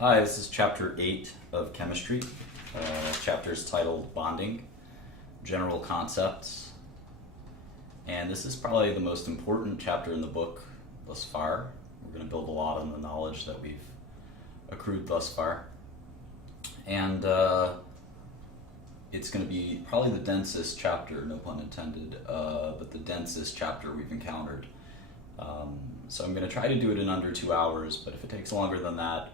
Hi, this is chapter 8 of chemistry. Chapter is titled Bonding, General Concepts. And this is probably the most important chapter in the book thus far. We're going to build a lot on the knowledge that we've accrued thus far. And it's going to be probably the densest chapter, no pun intended, but the densest chapter we've encountered. So I'm going to try to do it in under 2 hours, but if it takes longer than that,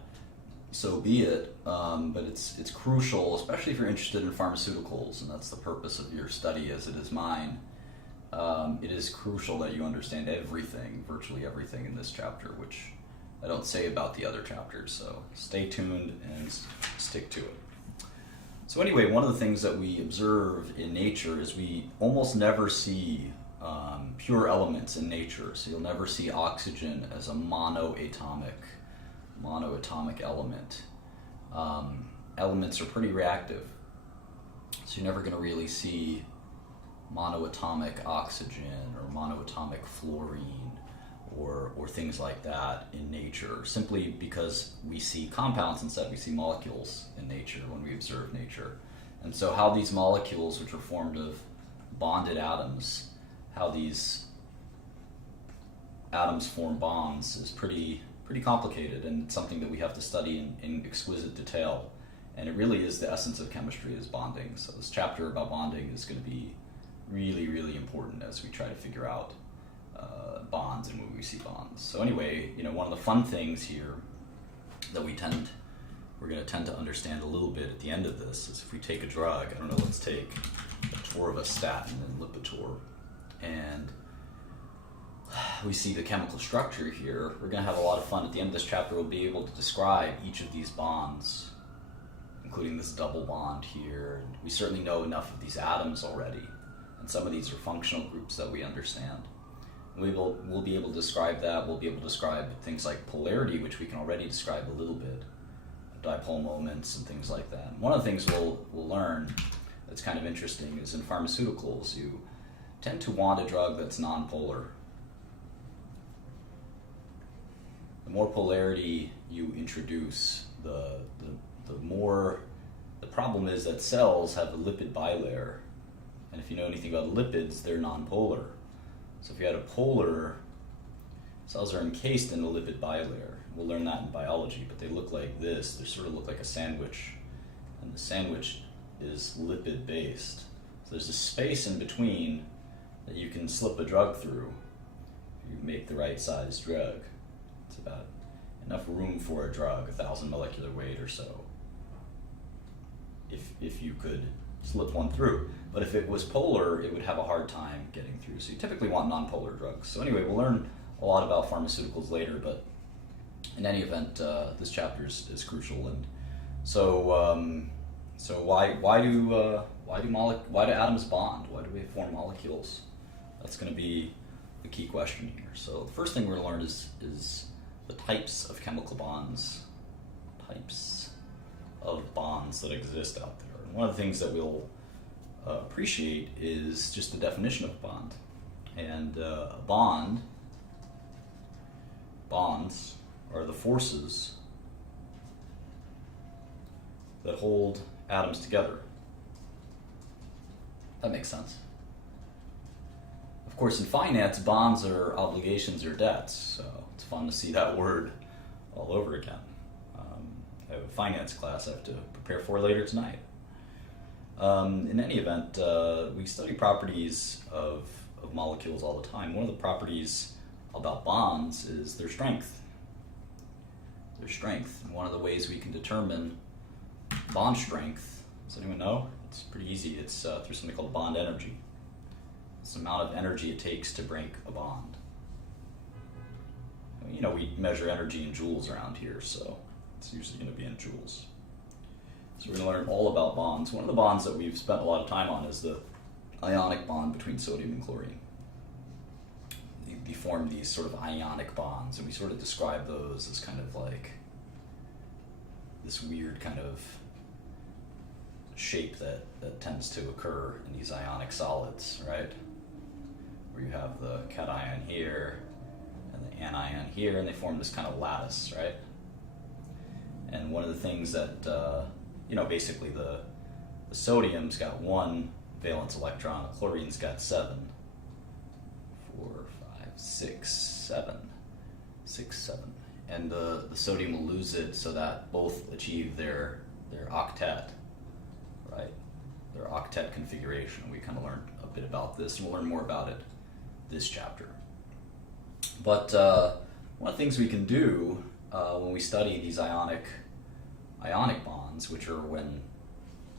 so be it. But it's crucial, especially if you're interested in pharmaceuticals, and that's the purpose of your study as it is mine. It is crucial that you understand everything, virtually everything in this chapter, which I don't say about the other chapters, so stay tuned and stick to it. So anyway, one of the things that we observe in nature is we almost never see pure elements in nature. So you'll never see oxygen as a monoatomic element. Elements are pretty reactive, so you're never going to really see monoatomic oxygen or monoatomic fluorine or things like that in nature, simply because we see compounds instead. We see molecules in nature when we observe nature. And so how these molecules, which are formed of bonded atoms, how these atoms form bonds is pretty complicated, and it's something that we have to study in exquisite detail. And it really is the essence of chemistry, is bonding. So this chapter about bonding is going to be really, really important as we try to figure out bonds and when we see bonds. So anyway, one of the fun things here that we're going to tend to understand a little bit at the end of this is if we take a drug, I don't know, let's take atorvastatin and Lipitor, and we see the chemical structure here. We're going to have a lot of fun. At the end of this chapter, we'll be able to describe each of these bonds, including this double bond here. And we certainly know enough of these atoms already, and some of these are functional groups that we understand. We'll be able to describe that. We'll be able to describe things like polarity, which we can already describe a little bit, dipole moments and things like that. And one of the things we'll learn that's kind of interesting is in pharmaceuticals, you tend to want a drug that's nonpolar. The more polarity you introduce, the more. The problem is that cells have a lipid bilayer, and if you know anything about lipids, they're nonpolar. So if you had a polar, cells are encased in a lipid bilayer. We'll learn that in biology, but they look like this. They sort of look like a sandwich, and the sandwich is lipid based. So there's a space in between that you can slip a drug through if you make the right size drug. It's about enough room for a drug, 1,000 molecular weight or so, if you could slip one through. But if it was polar, it would have a hard time getting through. So you typically want nonpolar drugs. So anyway, we'll learn a lot about pharmaceuticals later, but in any event, this chapter is crucial. And so why do atoms bond? Why do we form molecules? That's going to be the key question here. So the first thing we're going to learn is the types of chemical bonds, types of bonds that exist out there. And one of the things that we'll appreciate is just the definition of a bond. And bonds are the forces that hold atoms together. That makes sense. Of course, in finance, bonds are obligations or debts, so it's fun to see that word all over again. I have a finance class I have to prepare for later tonight. In any event, we study properties of molecules all the time. One of the properties about bonds is their strength. Their strength. And one of the ways we can determine bond strength, does anyone know? It's pretty easy. It's through something called bond energy. It's the amount of energy it takes to break a bond. We measure energy in joules around here, so it's usually going to be in joules. So we're going to learn all about bonds. One of the bonds that we've spent a lot of time on is the ionic bond between sodium and chlorine. They form these sort of ionic bonds, and we sort of describe those as kind of like this weird kind of shape that tends to occur in these ionic solids, right? Where you have the cation here and the anion here, and they form this kind of lattice, right? And And one of the things that, basically the sodium's got 1 valence electron, the chlorine's got 7. 4, 5, 6, 7. 6, 7. And the sodium will lose it so that both achieve their octet, right? Their octet configuration. We kind of learned a bit about this, and we'll learn more about it this chapter. But one of the things we can do when we study these ionic bonds, which are when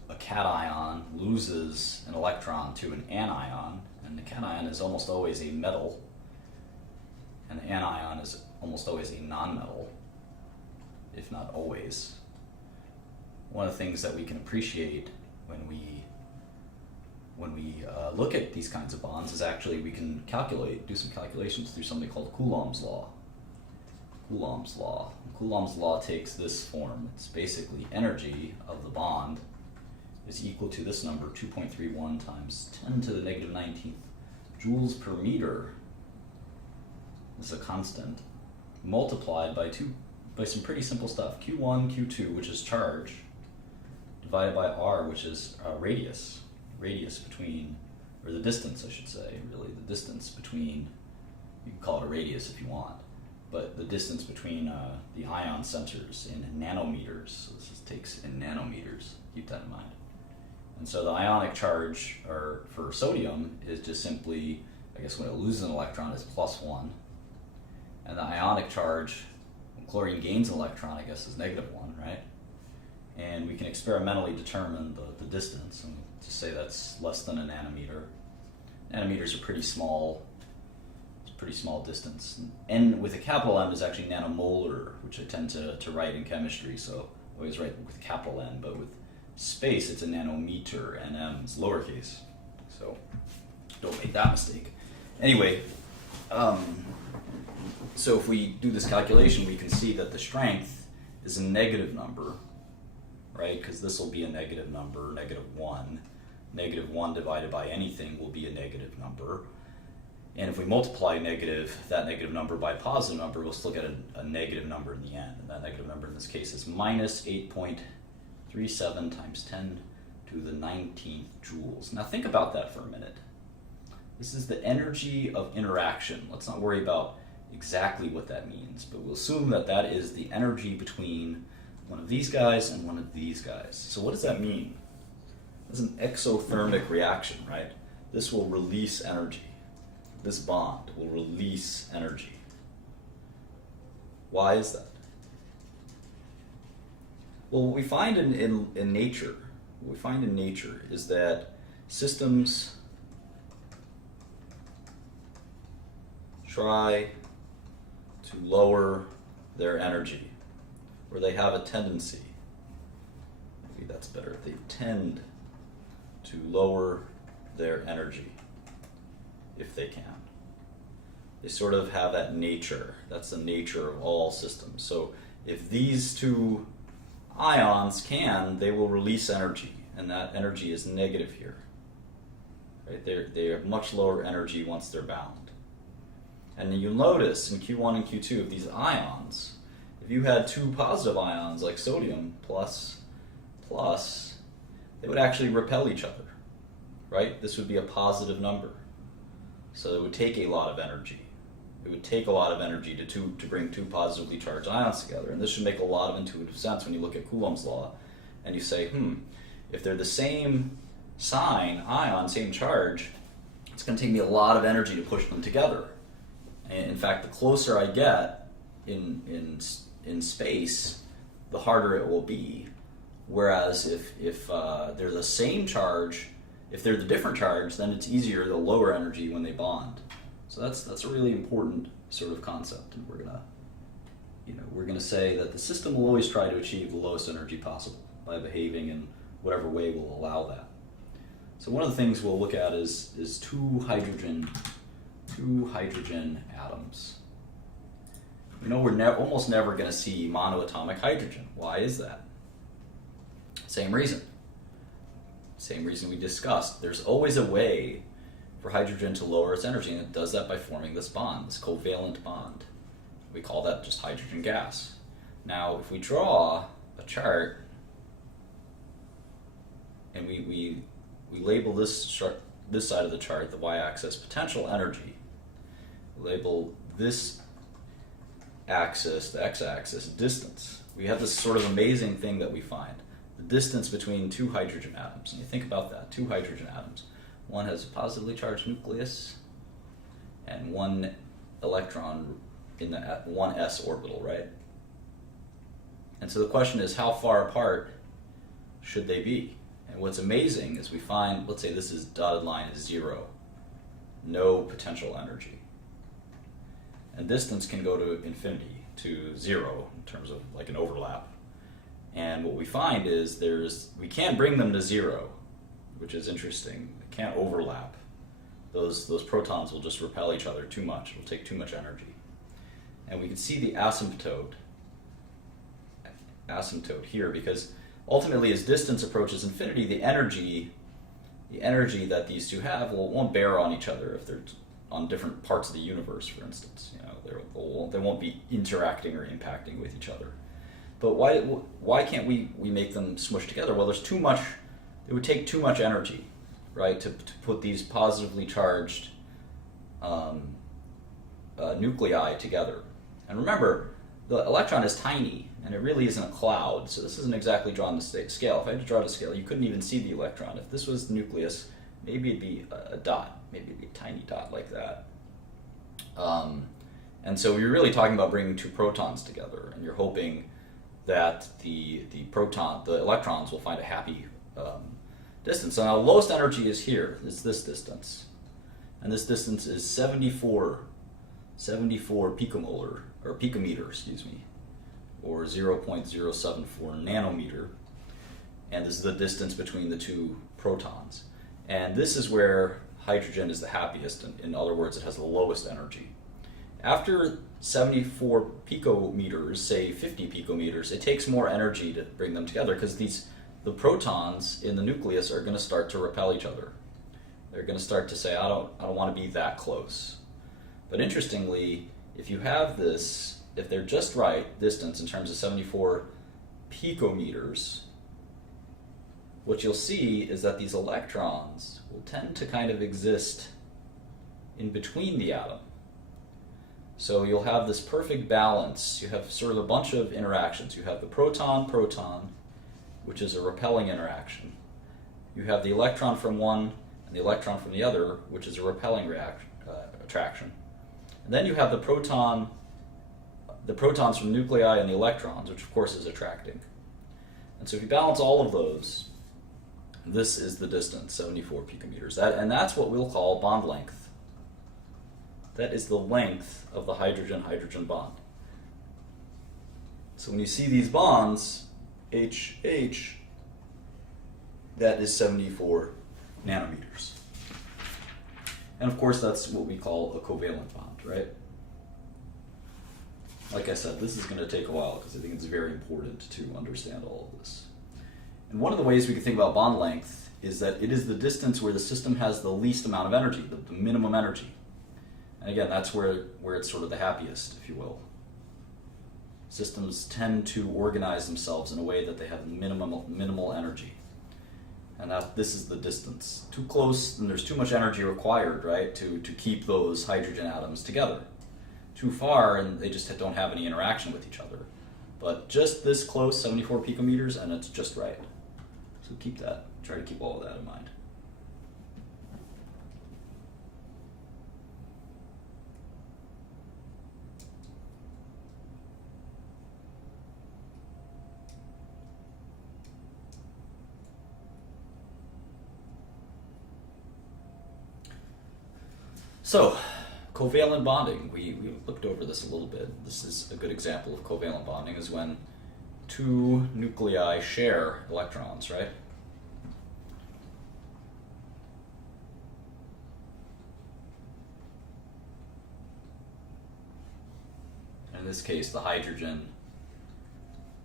a cation loses an electron to an anion, and the cation is almost always a metal, and the anion is almost always a nonmetal, if not always. One of the things that we can appreciate when we look at these kinds of bonds is actually we can do some calculations through something called Coulomb's law. Coulomb's law. Coulomb's law takes this form. It's basically energy of the bond is equal to this number, 2.31 times 10 to the negative 19th joules per meter. This is a constant, multiplied by some pretty simple stuff. Q1, Q2, which is charge, divided by R, which is radius between, or the distance, I should say, really, the distance between, you can call it a radius if you want, but the distance between the ion centers in nanometers. So this takes in nanometers, keep that in mind. And so the ionic charge for sodium is just simply, I guess when it loses an electron, is +1. And the ionic charge, when chlorine gains an electron, I guess is -1, right? And we can experimentally determine the distance, and just say that's less than a nanometer. Nanometers are pretty small. It's a pretty small distance. N with a capital M is actually nanomolar, which I tend to write in chemistry, so I always write with capital N, but with space it's a nanometer, and M is lowercase. So don't make that mistake. Anyway, so if we do this calculation, we can see that the strength is a negative number, right? Because this will be a negative number, -1. -1 divided by anything will be a negative number. And if we multiply that negative number by a positive number, we'll still get a negative number in the end. And that negative number in this case is -8.37 times 10 to the 19th joules. Now think about that for a minute. This is the energy of interaction. Let's not worry about exactly what that means, but we'll assume that that is the energy between one of these guys and one of these guys. So what does that mean? It's an exothermic reaction, right? This will release energy. This bond will release energy. Why is that? Well, what we find in nature, is that systems try to lower their energy, or they have a tendency, maybe that's better, they tend to lower their energy if they can. They sort of have that nature. That's the nature of all systems. So if these two ions can, they will release energy, and that energy is negative here. Right? They have much lower energy once they're bound. And you'll notice in Q1 and Q2 of these ions, if you had two positive ions like sodium plus, they would actually repel each other, right? This would be a positive number. So it would take a lot of energy. It would take a lot of energy to bring two positively charged ions together. And this should make a lot of intuitive sense when you look at Coulomb's law and you say, if they're the same sign, ion, same charge, it's going to take me a lot of energy to push them together. And in fact, the closer I get in space, the harder it will be. Whereas if they're the same charge, if they're the different charge, then it's easier, they'll lower energy when they bond. So that's a really important sort of concept, and we're gonna say that the system will always try to achieve the lowest energy possible by behaving in whatever way will allow that. So one of the things we'll look at is two hydrogen atoms. We're almost never going to see monoatomic hydrogen. Why is that? Same reason we discussed. There's always a way for hydrogen to lower its energy, and it does that by forming this bond, this covalent bond. We call that just hydrogen gas. Now, if we draw a chart, and we label this side of the chart, the y-axis, potential energy. We label this axis, the x-axis, distance. We have this sort of amazing thing that we find, the distance between two hydrogen atoms. And you think about that, two hydrogen atoms. One has a positively charged nucleus and one electron in the 1s orbital, right? And so the question is, how far apart should they be? And what's amazing is we find, let's say this is dotted line is 0, no potential energy. And distance can go to infinity, to 0, in terms of like an overlap. And what we find is we can't bring them to 0, which is interesting. They can't overlap. Those protons will just repel each other too much. It will take too much energy. And we can see the asymptote here, because ultimately as distance approaches infinity, the energy that these two have won't bear on each other if they're on different parts of the universe, for instance. They won't be interacting or impacting with each other. But why can't we make them smush together? Well, there's too much. It would take too much energy, right, to put these positively charged nuclei together. And remember, the electron is tiny, and it really isn't a cloud, so this isn't exactly drawn to scale. If I had to draw to scale, you couldn't even see the electron. If this was the nucleus, maybe it'd be a dot, maybe it'd be a tiny dot like that. And so you're really talking about bringing two protons together, and you're hoping that the electrons will find a happy distance. So now lowest energy is here, is this distance. And this distance is 74 picomolar, or picometer, excuse me, or 0.074 nanometer. And this is the distance between the two protons. And this is where hydrogen is the happiest. In other words, it has the lowest energy. After 74 picometers, say 50 picometers, it takes more energy to bring them together, because the protons in the nucleus are going to start to repel each other. They're going to start to say, I don't want to be that close. But interestingly, if you have this, if they're just right distance in terms of 74 picometers, what you'll see is that these electrons will tend to kind of exist in between the atom. So you'll have this perfect balance. You have sort of a bunch of interactions. You have the proton-proton, which is a repelling interaction. You have the electron from one and the electron from the other, which is a repelling attraction. And then you have the protons from nuclei and the electrons, which of course is attracting. And so if you balance all of those, this is the distance, 74 picometers. And that's what we'll call bond length. That is the length of the hydrogen-hydrogen bond. So when you see these bonds, HH, that is 74 nanometers. And of course, that's what we call a covalent bond, right? Like I said, this is going to take a while because I think it's very important to understand all of this. And one of the ways we can think about bond length is that it is the distance where the system has the least amount of energy, the minimum energy. And again, that's where it's sort of the happiest, if you will. Systems tend to organize themselves in a way that they have minimal energy. And this is the distance. Too close, and there's too much energy required, right, to keep those hydrogen atoms together. Too far, and they just don't have any interaction with each other. But just this close, 74 picometers, and it's just right. So try to keep all of that in mind. So, covalent bonding, we looked over this a little bit. This is a good example of covalent bonding, is when two nuclei share electrons, right? In this case, the hydrogen,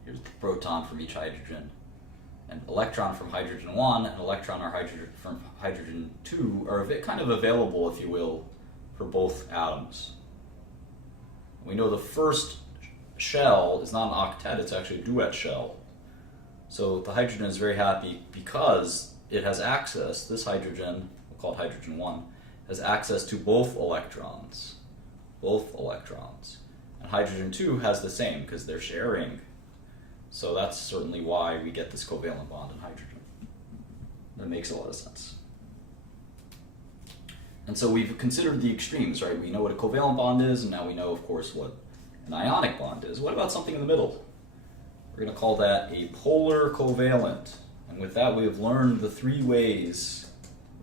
here's the proton from each hydrogen, and electron from hydrogen 1 and electron or hydrogen from hydrogen 2 are kind of available, if you will, for both atoms. We know the first shell is not an octet, it's actually a duet shell. So the hydrogen is very happy because it has access, this hydrogen, we'll call it hydrogen 1, has access to both electrons. Both electrons. And hydrogen 2 has the same because they're sharing. So that's certainly why we get this covalent bond in hydrogen. That makes a lot of sense. And so we've considered the extremes, right? We know what a covalent bond is, and now we know, of course, what an ionic bond is. What about something in the middle? We're going to call that a polar covalent. And with that, we have learned the three ways,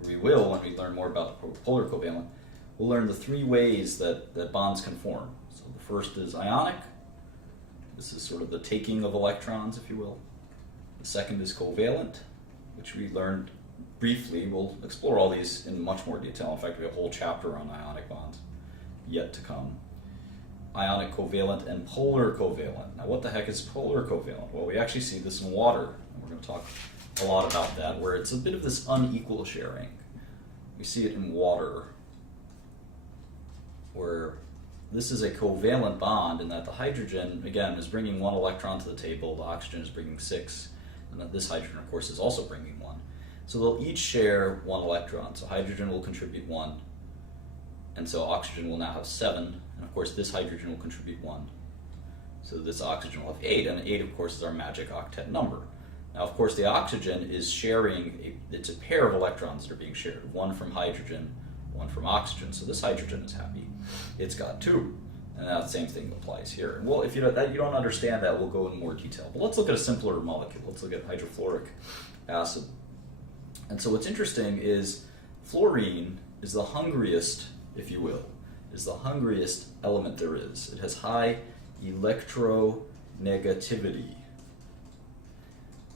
or we will when we learn more about the polar covalent, we'll learn the three ways that bonds can form. So the first is ionic. This is sort of the taking of electrons, if you will. The second is covalent, which we learned briefly. We'll explore all these in much more detail. In fact, we have a whole chapter on ionic bonds yet to come. Ionic covalent and polar covalent. Now, what the heck is polar covalent? Well, we actually see this in water, and we're going to talk a lot about that, where it's a bit of this unequal sharing. We see it in water, where this is a covalent bond in that the hydrogen, again, is bringing one electron to the table, the oxygen is bringing 6, and that this hydrogen, of course, is also bringing 1. So they'll each share 1 electron. So hydrogen will contribute 1, and so oxygen will now have 7, and of course this hydrogen will contribute 1. So this oxygen will have 8, and 8, of course, is our magic octet number. Now, of course, the oxygen is sharing, it's a pair of electrons that are being shared, 1 from hydrogen, 1 from oxygen. So this hydrogen is happy. It's got 2. And that same thing applies here. Well, if you don't understand that, we'll go in more detail. But let's look at a simpler molecule. Let's look at hydrofluoric acid. And so what's interesting is fluorine is the hungriest, if you will, is the hungriest element there is. It has high electronegativity.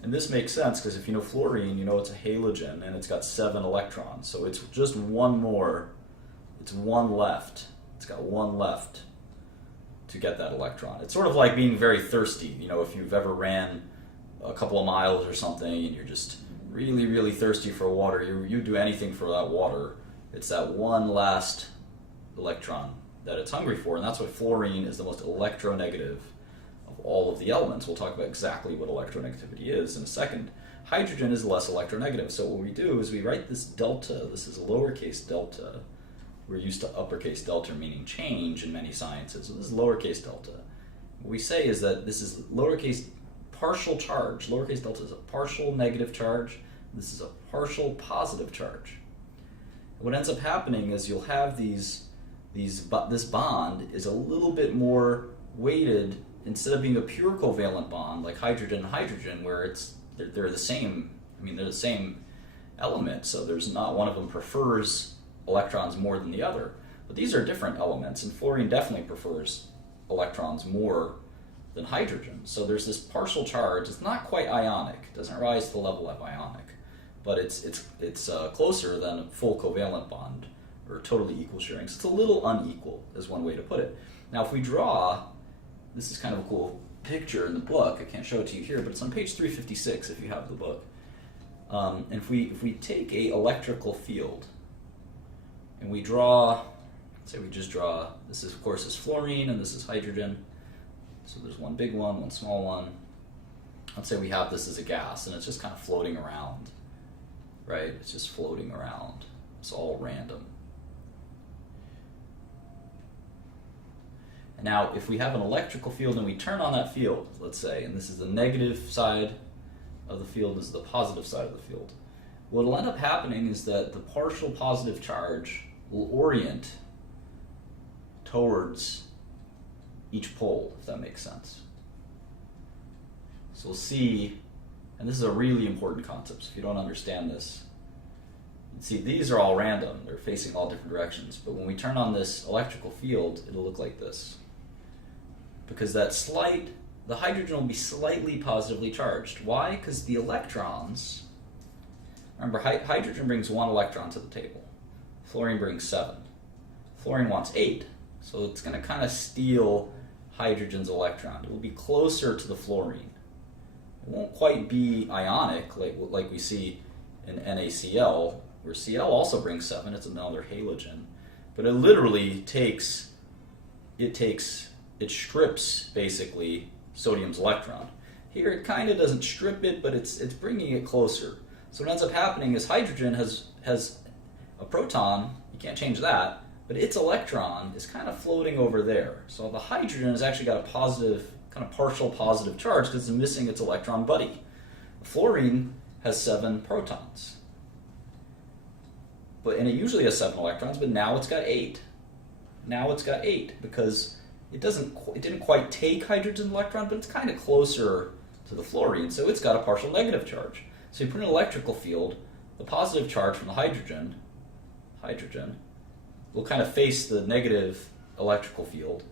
And this makes sense because if you know fluorine, you know it's a halogen and it's got 7 electrons. So it's just one more, it's 1 left. It's got 1 left to get that electron. It's sort of like being very thirsty. You know, if you've ever ran a couple of miles or something and you're just really, really thirsty for water, you do anything for that water. It's that one last electron that it's hungry for, and that's why fluorine is the most electronegative of all of the elements. We'll talk about exactly what electronegativity is in a second. Hydrogen is less electronegative, so what we do is we write this delta. This is a lowercase delta. We're used to uppercase delta meaning change in many sciences, so this is lowercase delta. What we say is that this is lowercase partial charge. Lowercase delta is a partial negative charge. This is a partial positive charge. What ends up happening is you'll have this bond is a little bit more weighted. Instead of being a pure covalent bond like hydrogen and hydrogen, where they're the same. I mean, they're the same element, so there's not one of them prefers electrons more than the other. But these are different elements, and fluorine definitely prefers electrons more than hydrogen. So there's this partial charge. It's not quite ionic. It doesn't rise to the level of ionic, but it's closer than a full covalent bond or totally equal sharing. So it's a little unequal, is one way to put it. Now, if we draw, this is kind of a cool picture in the book. I can't show it to you here, but it's on page 356 if you have the book. And if we take a electrical field and we draw, say we just draw, this is, of course, is fluorine and this is hydrogen. So there's one big one, one small one. Let's say we have this as a gas and it's just kind of floating around, right? It's just floating around. It's all random. And now, if we have an electrical field and we turn on that field, let's say, and this is the negative side of the field, this is the positive side of the field, what will end up happening is that the partial positive charge will orient towards each pole, if that makes sense. So we'll see, and this is a really important concept, so if you don't understand this, see, these are all random. They're facing all different directions. But when we turn on this electrical field, it'll look like this. Because the hydrogen will be slightly positively charged. Why? Because the electrons, remember, hydrogen brings 1 electron to the table. Fluorine brings 7. Fluorine wants 8. So it's going to kind of steal hydrogen's electron. It will be closer to the fluorine. It won't quite be ionic like we see in NaCl, where Cl also brings 7, it's another halogen. But it literally it strips, basically, sodium's electron. Here it kind of doesn't strip it, but it's bringing it closer. So what ends up happening is hydrogen has a proton, you can't change that, but its electron is kind of floating over there. So the hydrogen has actually got a positive, kind of partial positive charge because it's missing its electron buddy. Fluorine has 7 protons. And it usually has 7 electrons, but now it's got 8. Now it's got 8 because it didn't quite take hydrogen's electron, but it's kind of closer to the fluorine, so it's got a partial negative charge. So you put an electrical field, the positive charge from the hydrogen will kind of face the negative electrical field,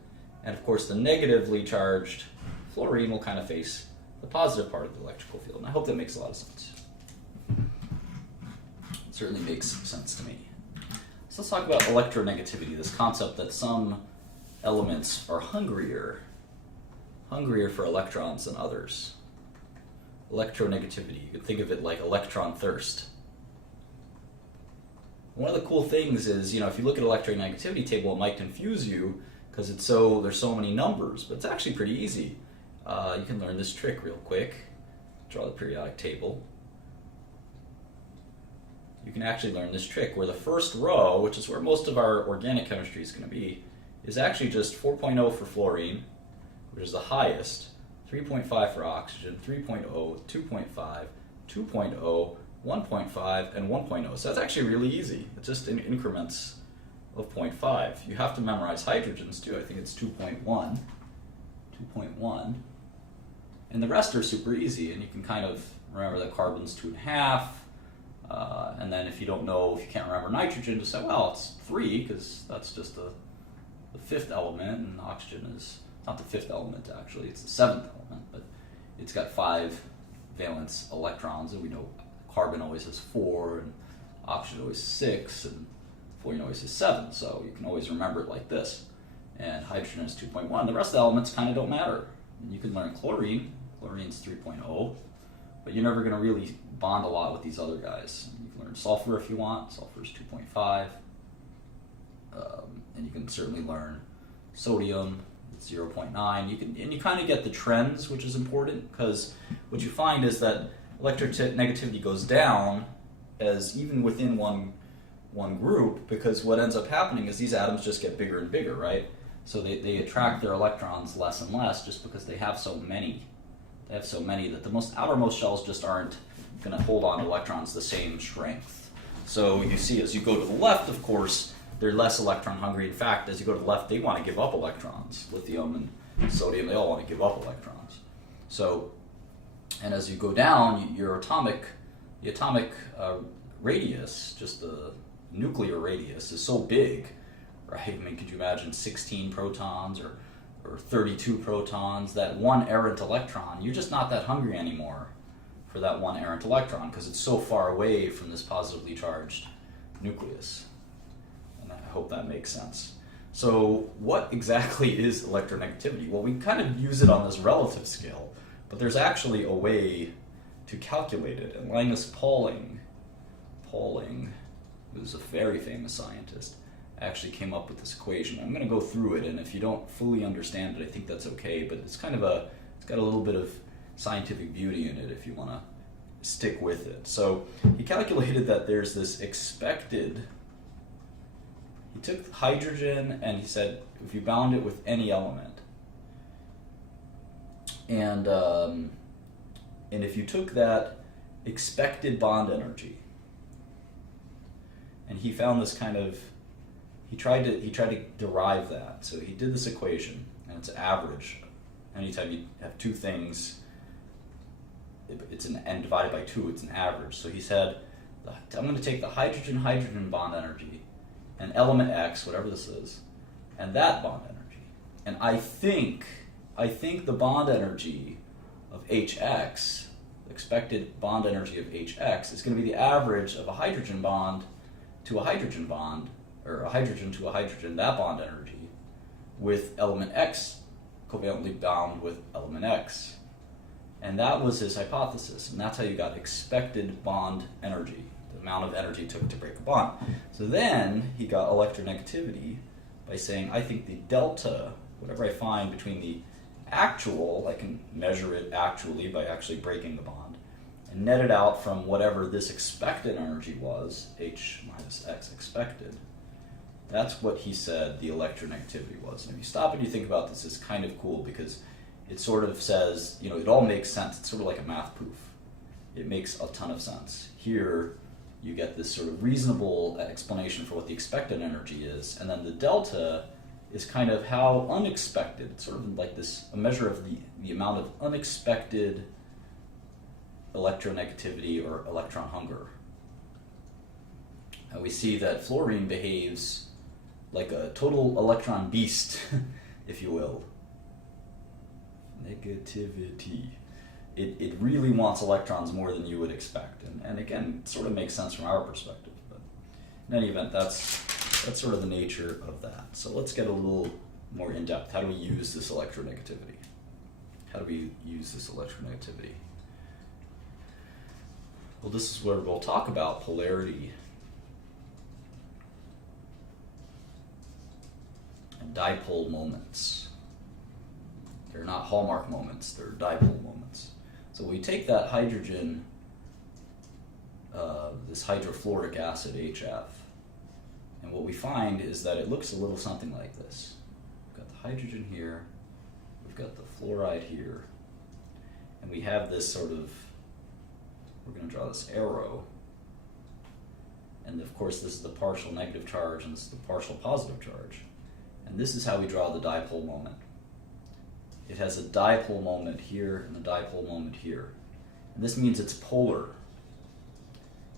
and of course the negatively charged fluorine will kind of face the positive part of the electrical field. And I hope that makes a lot of sense. It certainly makes sense to me. So let's talk about electronegativity, this concept that some elements are hungrier for electrons than others. Electronegativity, you could think of it like electron thirst. One of the cool things is, if you look at electronegativity table, it might confuse you because there's so many numbers, but it's actually pretty easy. You can learn this trick real quick. Draw the periodic table. You can actually learn this trick where the first row, which is where most of our organic chemistry is going to be, is actually just 4.0 for fluorine, which is the highest, 3.5 for oxygen, 3.0, 2.5, 2.0, 1.5, and 1.0. So that's actually really easy. It's just in increments of 0.5. You have to memorize hydrogens too. I think it's 2.1, 2.1. And the rest are super easy, and you can kind of remember that carbon's 2.5. And then if you can't remember nitrogen, just say, well, it's 3, because that's just the 5th element, and oxygen is not the 5th element actually, it's the 7th element, but it's got 5 valence electrons, and we know carbon always has 4, and oxygen always has 6, and fluorine always has 7, so you can always remember it like this. And hydrogen is 2.1. The rest of the elements kind of don't matter. And you can learn chlorine. Chlorine's 3.0, but you're never going to really bond a lot with these other guys. You can learn sulfur if you want. Sulfur is 2.5. And you can certainly learn sodium. It's 0.9. You kind of get the trends, which is important, because what you find is that electronegativity goes down as even within one group, because what ends up happening is these atoms just get bigger and bigger, right? So they attract their electrons less and less just because they have so many. They have so many that the outermost shells just aren't going to hold on to electrons the same strength. So you see, as you go to the left, of course, they're less electron hungry. In fact, as you go to the left, they want to give up electrons. Lithium and sodium, they all want to give up electrons. So, and as you go down, the atomic radius, just the nuclear radius, is so big, right? I mean, could you imagine 16 protons or 32 protons, that one errant electron? You're just not that hungry anymore for that one errant electron because it's so far away from this positively charged nucleus. And I hope that makes sense. So what exactly is electronegativity? Well, we kind of use it on this relative scale, but there's actually a way to calculate it. And Linus Pauling, who's a very famous scientist, actually came up with this equation. I'm going to go through it, and if you don't fully understand it, I think that's okay, but it's got a little bit of scientific beauty in it if you want to stick with it. So he calculated that there's this expected, he took hydrogen and he said if you bound it with any element, and if you took that expected bond energy, and he found this kind of, he tried to derive that. So he did this equation, and it's average. Anytime you have two things, it's an n divided by 2, it's an average. So he said, I'm going to take the hydrogen-hydrogen bond energy and element X, whatever this is, and that bond energy. And I think the bond energy of HX, expected bond energy of HX, is going to be the average of a hydrogen bond to a hydrogen bond, or a hydrogen to a hydrogen, that bond energy, with element X covalently bound with element X. And that was his hypothesis, and that's how you got expected bond energy, the amount of energy it took to break a bond. So then he got electronegativity by saying, I think the delta, whatever I find between the actual, I can measure it actually by actually breaking the bond, and net it out from whatever this expected energy was, H minus X expected. That's what he said the electronegativity was. And if you stop and you think about this, it's kind of cool because it sort of says, it all makes sense. It's sort of like a math proof. It makes a ton of sense. Here, you get this sort of reasonable explanation for what the expected energy is, and then the delta is kind of how unexpected, it's sort of like a measure of the amount of unexpected electronegativity or electron hunger. And we see that fluorine behaves like a total electron beast, if you will. Negativity. It really wants electrons more than you would expect. And again, it sort of makes sense from our perspective. But in any event, that's sort of the nature of that. So let's get a little more in depth. How do we use this electronegativity? Well, this is where we'll talk about polarity and dipole moments. They're not hallmark moments, they're dipole moments. So we take that hydrogen, this hydrofluoric acid, HF, and what we find is that it looks a little something like this. We've got the hydrogen here, we've got the fluoride here, and we have this sort of, we're going to draw this arrow, and of course this is the partial negative charge and this is the partial positive charge. And this is how we draw the dipole moment. It has a dipole moment here and a dipole moment here. And this means it's polar.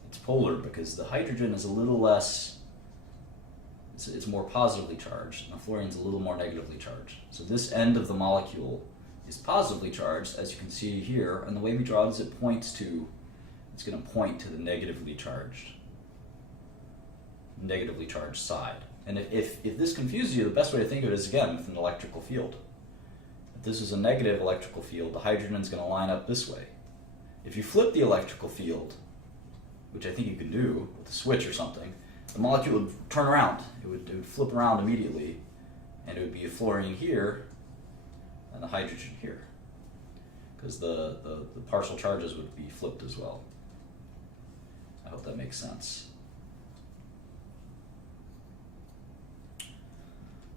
It's polar because the hydrogen is a little less, it's more positively charged, and the fluorine's a little more negatively charged. So this end of the molecule is positively charged, as you can see here, and the way we draw it is it's going to point to the negatively charged side. And if this confuses you, the best way to think of it is, again, with an electrical field. If this is a negative electrical field, the hydrogen's going to line up this way. If you flip the electrical field, which I think you can do with a switch or something, the molecule would turn around. It would flip around immediately, and it would be a fluorine here and the hydrogen here, because the partial charges would be flipped as well. I hope that makes sense.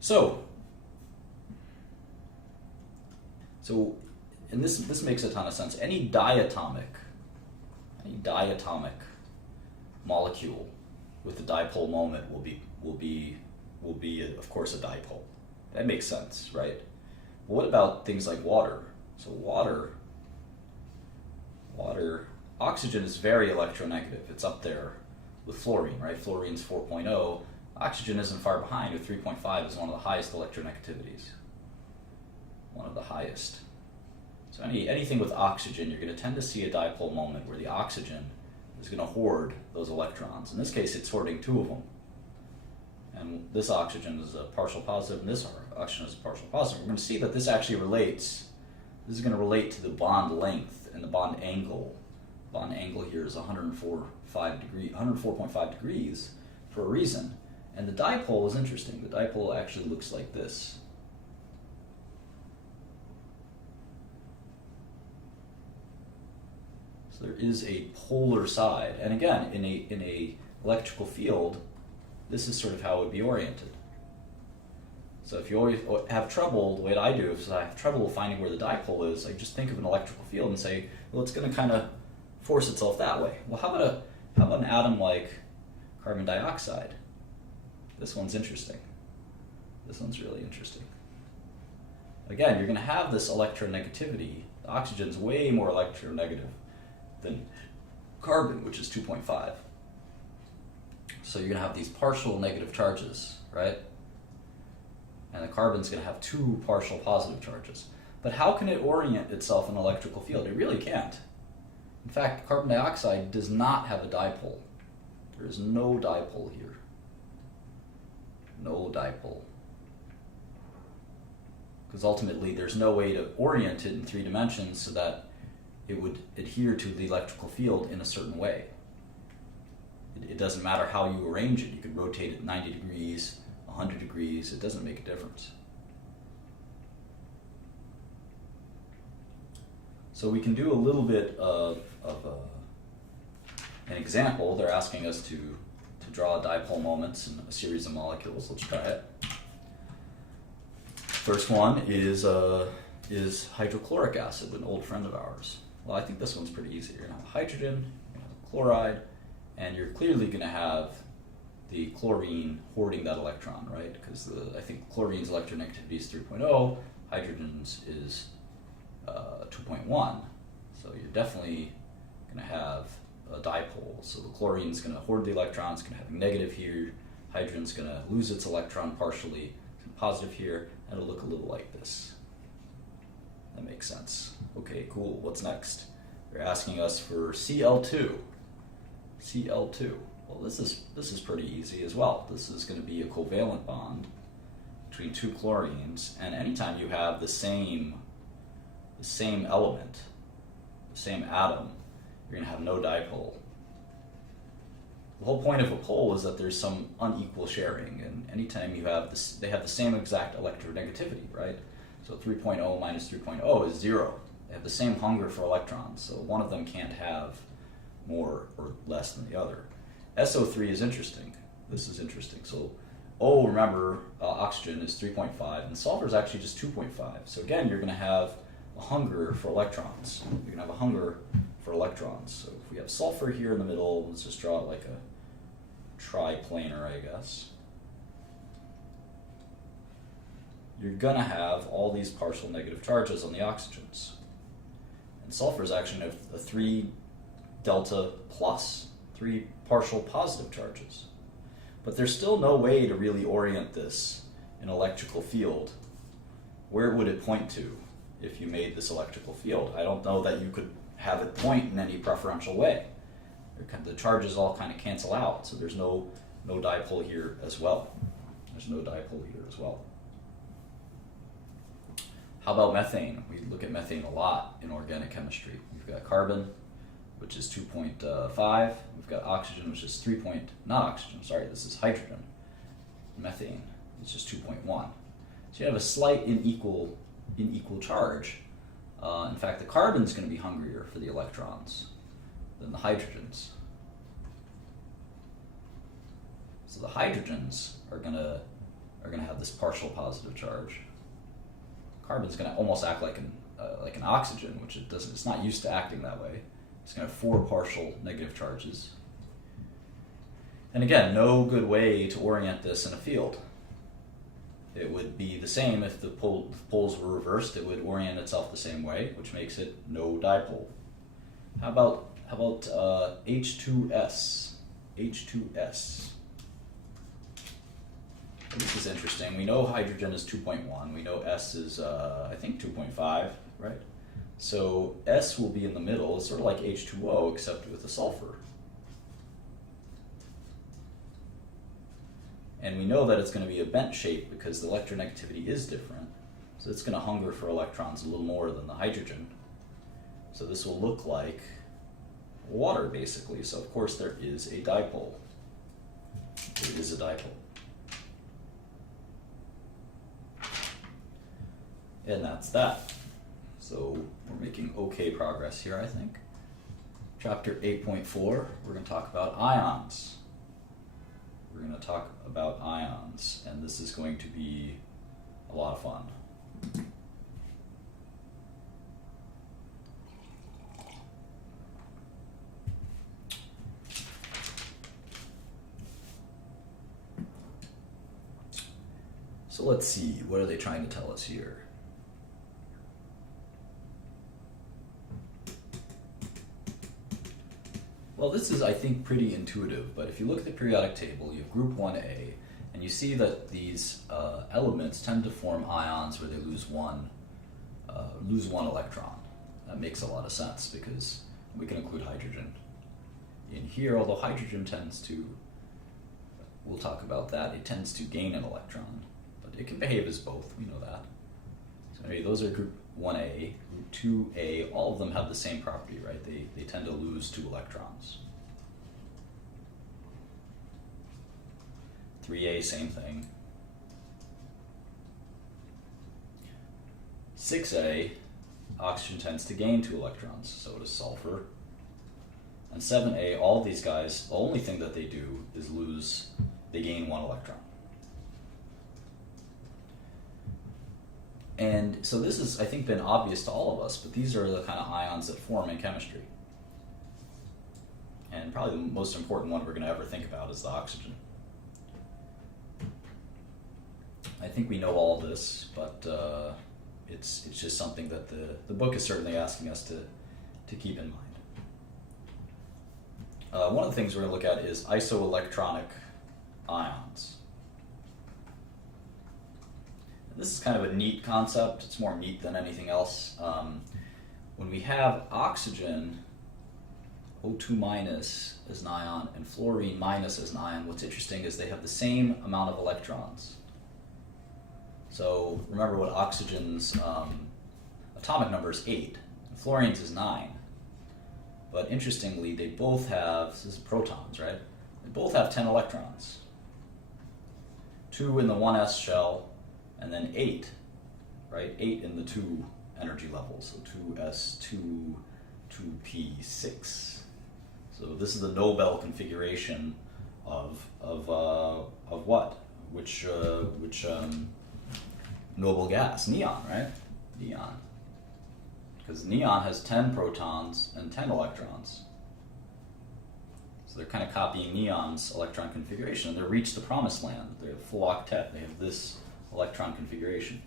So, and this makes a ton of sense. Any diatomic molecule with a dipole moment will be of course a dipole. That makes sense, right? But what about things like water? So water, oxygen is very electronegative. It's up there with fluorine, right? Fluorine's 4.0. Oxygen isn't far behind, with 3.5 is one of the highest electronegativities. One of the highest. So anything with oxygen, you're going to tend to see a dipole moment where the oxygen is going to hoard those electrons. In this case, it's hoarding two of them. And this oxygen is a partial positive, and this oxygen is a partial positive. We're going to see that this actually relates. This is going to relate to the bond length and the bond angle. Bond angle here is 104.5 degrees for a reason. And the dipole is interesting. The dipole actually looks like this. So there is a polar side. And again, in a electrical field, this is sort of how it would be oriented. So if you always have trouble, the way that I do is I have trouble finding where the dipole is, I just think of an electrical field and say, well, it's going to kind of force itself that way. Well, how about an atom like carbon dioxide? This one's interesting. This one's really interesting. Again, you're going to have this electronegativity. The oxygen's way more electronegative than carbon, which is 2.5. So you're going to have these partial negative charges, right? And the carbon's going to have two partial positive charges. But how can it orient itself in an electrical field? It really can't. In fact, carbon dioxide does not have a dipole. There is no dipole here. No dipole. Because ultimately there's no way to orient it in 3 dimensions so that it would adhere to the electrical field in a certain way. It doesn't matter how you arrange it. You could rotate it 90 degrees, 100 degrees, it doesn't make a difference. So we can do a little bit of an example. They're asking us to draw dipole moments in a series of molecules. Let's try it. First one is hydrochloric acid, an old friend of ours. Well, I think this one's pretty easy. You're going to have hydrogen, you're going to have chloride, and you're clearly going to have the chlorine hoarding that electron, right? Because I think chlorine's electronegativity is 3.0, hydrogen's is 2.1. So you're definitely going to have a dipole. So the chlorine's going to hoard the electrons, it's going to have a negative here, hydrogen's going to lose its electron partially, positive here, and it'll look a little like this. That makes sense. Okay, cool. What's next? They're asking us for Cl2. Cl2. Well, this is pretty easy as well. This is going to be a covalent bond between two chlorines, and anytime you have the same element, the same atom, you're going to have no dipole. The whole point of a pole is that there's some unequal sharing, and anytime you have this, they have the same exact electronegativity, right? So 3.0 minus 3.0 is 0. They have the same hunger for electrons, so one of them can't have more or less than the other. SO3 is interesting. This is interesting. So O, remember, oxygen is 3.5, and sulfur is actually just 2.5. So again, you're going to have a hunger for electrons. You're going to have a hunger for electrons. So if we have sulfur here in the middle, let's just draw it like a triplanar, I guess. You're going to have all these partial negative charges on the oxygens. And sulfur is actually a 3 delta plus, 3 partial positive charges. But there's still no way to really orient this in an electrical field. Where would it point to if you made this electrical field? I don't know that you could have it point in any preferential way. The charges all kind of cancel out, so there's no dipole here as well. There's no dipole here as well. How about methane? We look at methane a lot in organic chemistry. We've got carbon, which is 2.5. We've got oxygen, which is not oxygen, sorry, this is hydrogen. Methane, it's just 2.1. So you have a slight unequal charge. In fact, the carbon's going to be hungrier for the electrons than the hydrogens. So the hydrogens are going to have this partial positive charge. Carbon's going to almost act like an oxygen, which it doesn't. It's not used to acting that way. It's going to have 4 partial negative charges. And again, no good way to orient this in a field. It would be the same if the poles were reversed. It would orient itself the same way, which makes it no dipole. How about H2S? H2S. This is interesting. We know hydrogen is 2.1. We know S is, I think, 2.5, right? So S will be in the middle. It's sort of like H2O, except with the sulfur. And we know that it's going to be a bent shape because the electronegativity is different. So it's going to hunger for electrons a little more than the hydrogen. So this will look like water, basically. So of course there is a dipole. It is a dipole. And that's that. So we're making okay progress here, I think. Chapter 8.4, we're going to talk about ions. We're going to talk about ions, and this is going to be a lot of fun. So let's see, what are they trying to tell us here? Well, this is, I think, pretty intuitive, but if you look at the periodic table, you have group 1A, and you see that these elements tend to form ions where they lose one electron. That makes a lot of sense because we can include hydrogen in here, although hydrogen tends to, we'll talk about that, it tends to gain an electron, but it can behave as both, we know that. So anyway, those are group 1A, group 2A, all of them have the same property, right? They tend to lose 2 electrons. 3A, same thing. 6A, oxygen tends to gain 2 electrons, so does sulfur. And 7A, all these guys, the only thing that they do is they gain 1 electron. And so this has, I think, been obvious to all of us, but these are the kind of ions that form in chemistry. And probably the most important one we're going to ever think about is the oxygen. I think we know all this, but it's just something that the book is certainly asking us to keep in mind. One of the things we're going to look at is isoelectronic ions. And this is kind of a neat concept. It's more neat than anything else. When we have oxygen, O2 minus as an ion, and fluorine minus as an ion, what's interesting is they have the same amount of electrons. So remember what oxygen's atomic number is 8, and fluorine's is 9. But interestingly, they both have, this is protons, right? They both have 10 electrons. 2 in the 1s shell, and then 8, right? 8 in the 2 energy levels, so 2s2, 2p6. So this is the Nobel configuration of what? Which noble gas? Neon, right? Neon. Because neon has 10 protons and 10 electrons. So they're kind of copying neon's electron configuration, and they've reached the promised land. They're a full octet. They have this electron configuration.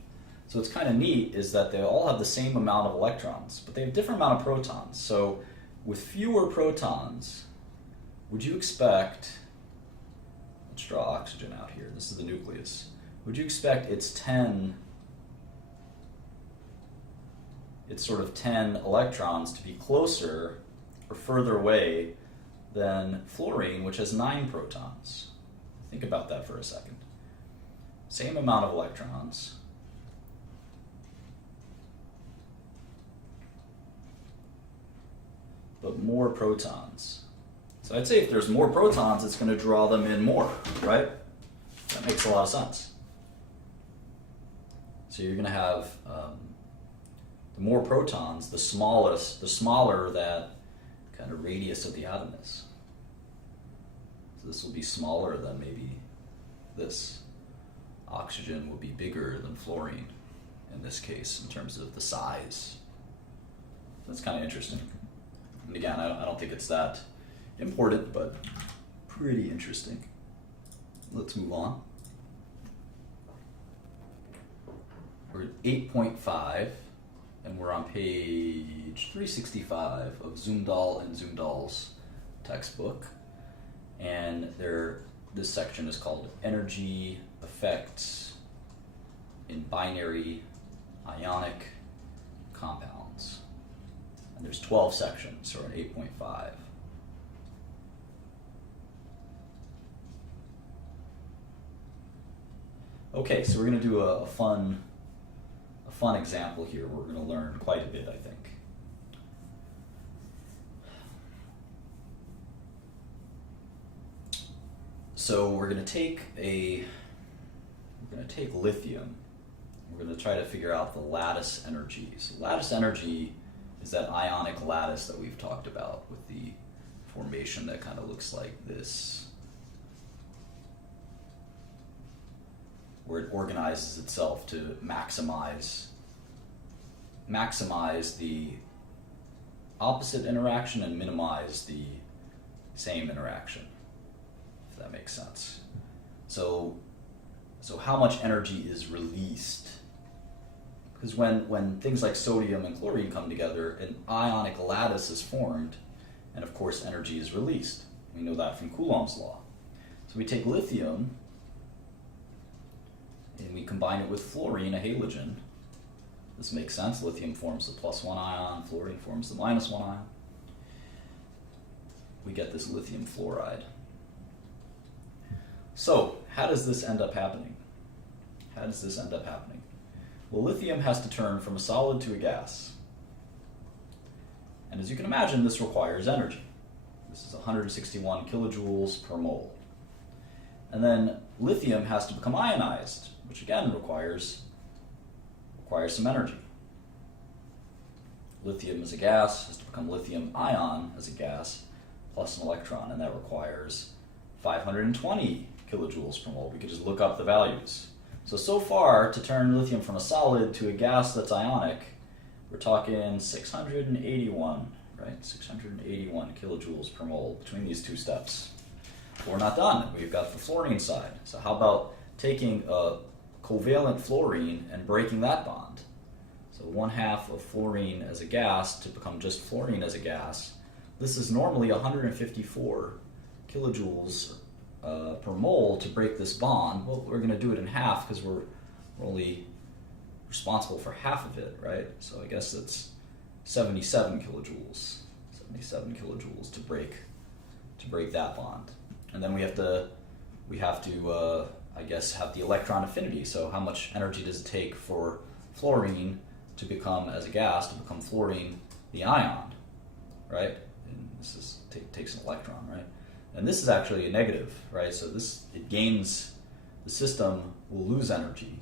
So what's kind of neat is that they all have the same amount of electrons, but they have a different amount of protons. So with fewer protons, would you expect, let's draw oxygen out here. This is the nucleus. Would you expect its sort of 10 electrons to be closer or further away than fluorine, which has 9 protons? Think about that for a second. Same amount of electrons, but more protons. So I'd say if there's more protons, it's going to draw them in more, right? That makes a lot of sense. So you're going to have the more protons, the smaller that kind of radius of the atom is. So this will be smaller than maybe this. Oxygen will be bigger than fluorine in this case in terms of the size. That's kind of interesting. And again, I don't think it's that important, but pretty interesting. Let's move on. We're at 8.5, and we're on page 365 of Zumdahl and Zumdahl's textbook. And this section is called Energy Effects in Binary Ionic Compounds. And there's 12 sections, so we're at 8.5. Okay, so we're going to do a fun example here. We're going to learn quite a bit, I think. So we're going to take lithium. We're going to try to figure out the lattice energy. So lattice energy is that ionic lattice that we've talked about with the formation that kind of looks like this, where it organizes itself to maximize the opposite interaction and minimize the same interaction, if that makes sense. So how much energy is released? Because when things like sodium and chlorine come together, an ionic lattice is formed, and of course energy is released. We know that from Coulomb's law. So we take lithium, and we combine it with fluorine, a halogen. This makes sense. Lithium forms the +1 ion, fluorine forms the -1 ion. We get this lithium fluoride. So, how does this end up happening? Well, lithium has to turn from a solid to a gas. And as you can imagine, this requires energy. This is 161 kilojoules per mole. And then lithium has to become ionized, which again requires some energy. lithium as a gas has to become lithium ion as a gas plus an electron, and that requires 520 kilojoules per mole. We could just look up the values. So far, to turn lithium from a solid to a gas that's ionic, we're talking 681, right? 681 kilojoules per mole between these two steps. But we're not done. We've got the fluorine side. So how about taking a covalent fluorine and breaking that bond? So 1/2 of fluorine as a gas to become just fluorine as a gas. This is normally 154 kilojoules per mole to break this bond. Well, we're going to do it in half because we're only responsible for half of it, right? So I guess it's 77 kilojoules. 77 kilojoules to break that bond. And then we have to I guess have the electron affinity. So how much energy does it take for fluorine to become as a gas to become fluorine the ion, right? And this takes an electron, right? And this is actually a negative, right? So it gains, the system will lose energy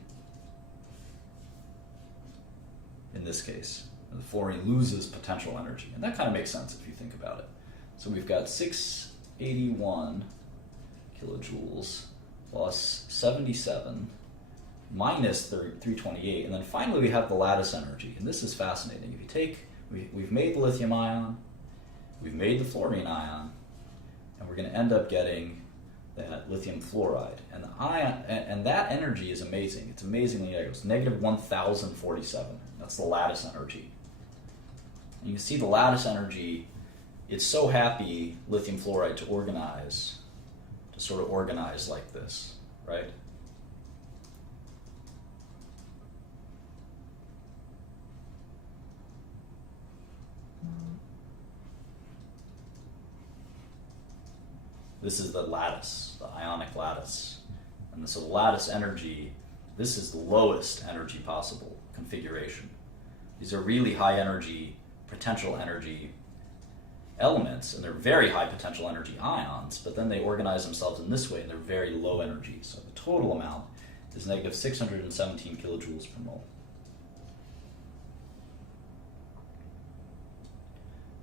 in this case. The fluorine loses potential energy. And that kind of makes sense if you think about it. So we've got 681 kilojoules plus 77 minus 328. And then finally we have the lattice energy. And this is fascinating. If you take, we've made the lithium ion, we've made the fluorine ion, and we're going to end up getting that lithium fluoride. And the ion, and that energy is amazing. It's amazingly negative. It's negative 1047. That's the lattice energy. And you can see the lattice energy, it's so happy, lithium fluoride, to sort of organize like this, right? This is the lattice, the ionic lattice. And so the lattice energy, this is the lowest energy possible configuration. These are really high energy, potential energy elements, and they're very high potential energy ions, but then they organize themselves in this way, and they're very low energy. So the total amount is negative 617 kilojoules per mole.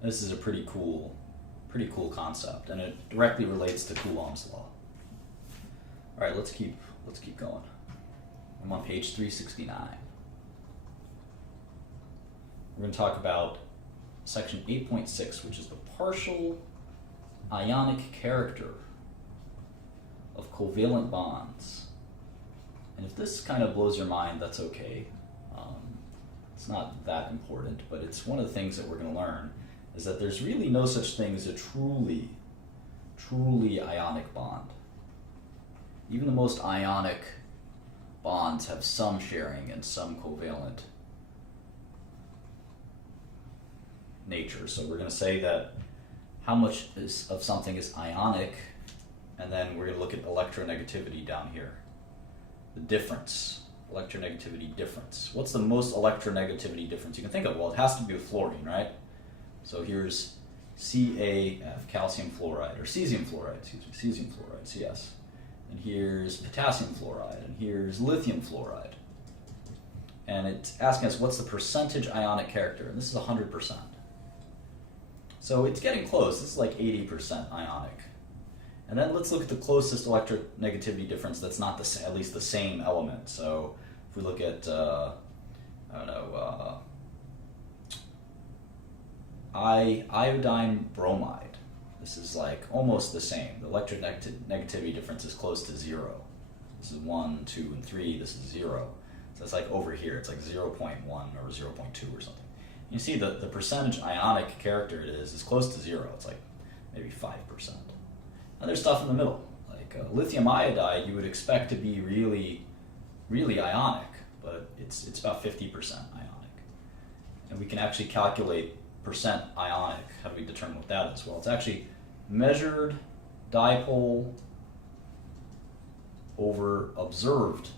This is a pretty cool concept, and it directly relates to Coulomb's law. All right, let's keep going. I'm on page 369. We're going to talk about section 8.6, which is the partial ionic character of covalent bonds. And if this kind of blows your mind, that's okay. It's not that important, but it's one of the things that we're going to learn is that there's really no such thing as a truly ionic bond. Even the most ionic bonds have some sharing and some covalent nature. So we're going to say that how much of something is ionic, and then we're going to look at electronegativity down here. The difference, electronegativity difference. What's the most electronegativity difference you can think of? Well, it has to be with fluorine, right? So here's CaF, calcium fluoride, or cesium fluoride, Cs. And here's potassium fluoride, and here's lithium fluoride. And it's asking us what's the percentage ionic character, and this is 100%. So it's getting close. This is like 80% ionic. And then let's look at the closest electronegativity difference that's not at least the same element. So if we look at, iodine bromide, this is like almost the same. The electronegativity difference is close to 0. This is 1, 2, and 3. This is 0. So it's like over here. It's like 0.1 or 0.2 or something. You see the percentage ionic character it is close to 0. It's like maybe 5%. And there's stuff in the middle. Like lithium iodide you would expect to be really, really ionic, but it's about 50% ionic. And we can actually calculate percent ionic. How do we determine what that is? Well, it's actually measured dipole over observed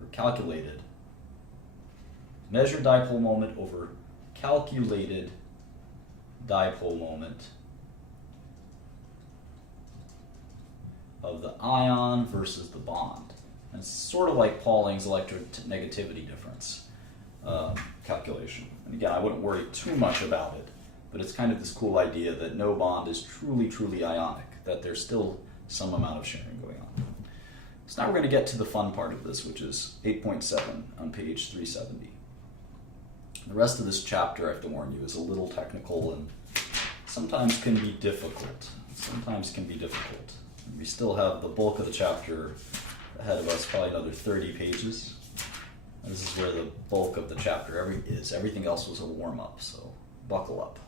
or calculated. Measured dipole moment over calculated dipole moment of the ion versus the bond. And it's sort of like Pauling's electronegativity difference. calculation. And again, I wouldn't worry too much about it, but it's kind of this cool idea that no bond is truly, truly ionic, that there's still some amount of sharing going on. So now we're going to get to the fun part of this, which is 8.7 on page 370. The rest of this chapter, I have to warn you, is a little technical and sometimes can be difficult. We still have the bulk of the chapter ahead of us, probably another 30 pages. This is where the bulk of the chapter is. Everything else was a warm-up, so buckle up.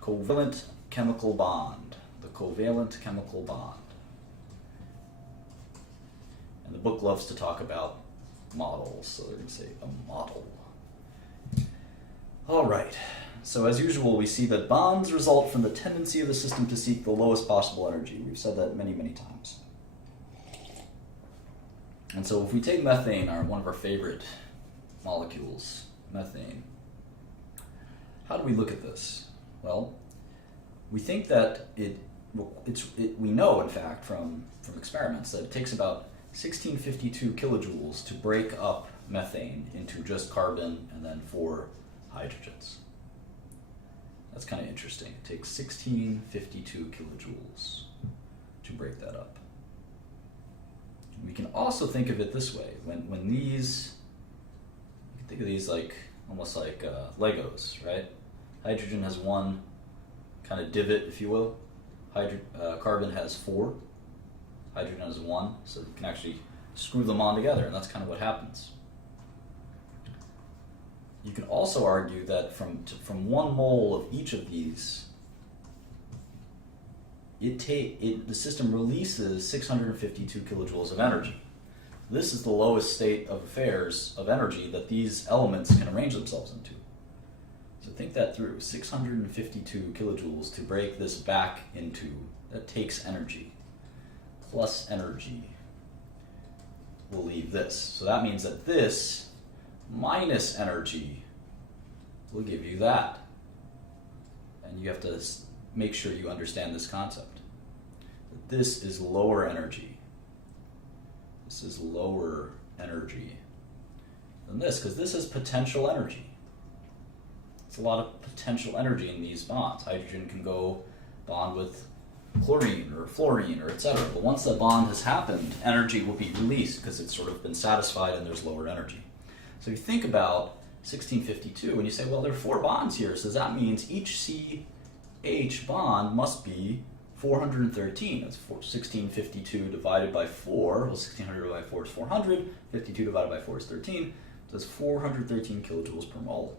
Covalent chemical bond. The covalent chemical bond. And the book loves to talk about models, so they're going to say a model. All right. So as usual, we see that bonds result from the tendency of the system to seek the lowest possible energy. We've said that many, many times. And so if we take methane, one of our favorite molecules, methane, how do we look at this? Well, we think that we know, in fact, from experiments that it takes about 1652 kilojoules to break up methane into just carbon and then 4 hydrogens. That's kind of interesting. It takes 1652 kilojoules to break that up. We can also think of it this way. When these, you can think of these like almost like Legos, right? Hydrogen has one kind of divot, if you will. Carbon has 4. Hydrogen has 1, so you can actually screw them on together, and that's kind of what happens. You can also argue that from 1 mole of each of these, the system releases 652 kilojoules of energy. This is the lowest state of affairs of energy that these elements can arrange themselves into. So think that through. 652 kilojoules to break this back into, that takes energy. Plus energy will leave this. So that means that this minus energy will give you that. And you have to make sure you understand this concept. This is lower energy. This is lower energy than this, because this is potential energy. It's a lot of potential energy in these bonds. Hydrogen can go bond with chlorine or fluorine or etc. But once that bond has happened, energy will be released because it's sort of been satisfied and there's lower energy. So you think about 1652 and you say, well, there are 4 bonds here, so that means each CH bond must be 413. That's 1652 divided by 4. Well, 1600 divided by 4 is 400. 52 divided by 4 is 13. So that's 413 kilojoules per mole.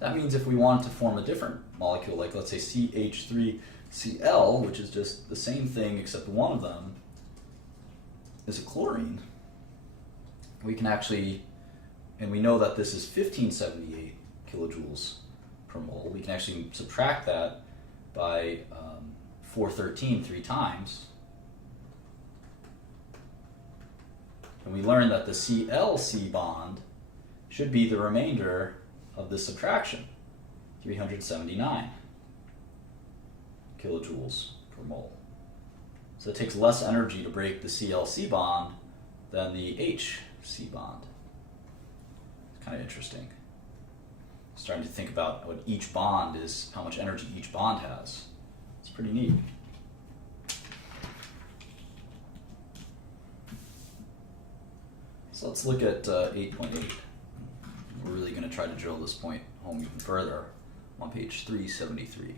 That means if we wanted to form a different molecule, like let's say CH3Cl, which is just the same thing except one of them is a chlorine, we can actually, and we know that this is 1578 kilojoules per mole, we can actually subtract that by 413 3 times. And we learn that the ClC bond should be the remainder of this subtraction, 379 kilojoules per mole. So it takes less energy to break the ClC bond than the HC bond. It's kind of interesting. Starting to think about what each bond is, how much energy each bond has. It's pretty neat. So let's look at 8.8. We're really going to try to drill this point home even further on page 373.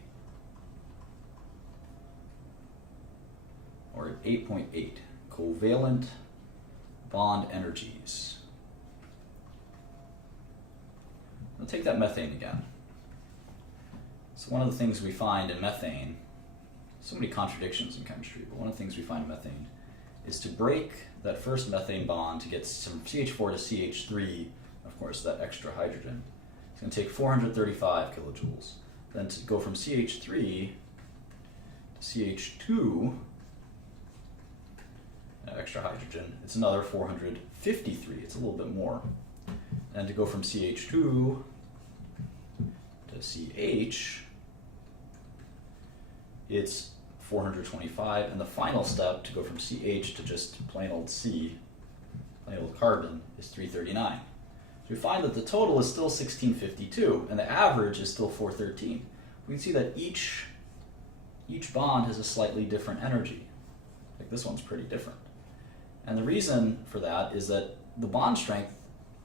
Or at 8.8, covalent bond energies. We'll take that methane again. So one of the things we find in methane, so many contradictions in chemistry, but one of the things we find in methane is to break that first methane bond to get some CH4 to CH3, of course, that extra hydrogen. It's going to take 435 kilojoules. Then to go from CH3 to CH2, extra hydrogen, it's another 453. It's a little bit more. And to go from CH2 to CH, it's 425. And the final step, to go from CH to just plain old with carbon is 339. So we find that the total is still 1652, and the average is still 413. We can see that each bond has a slightly different energy. Like this one's pretty different. And the reason for that is that the bond strength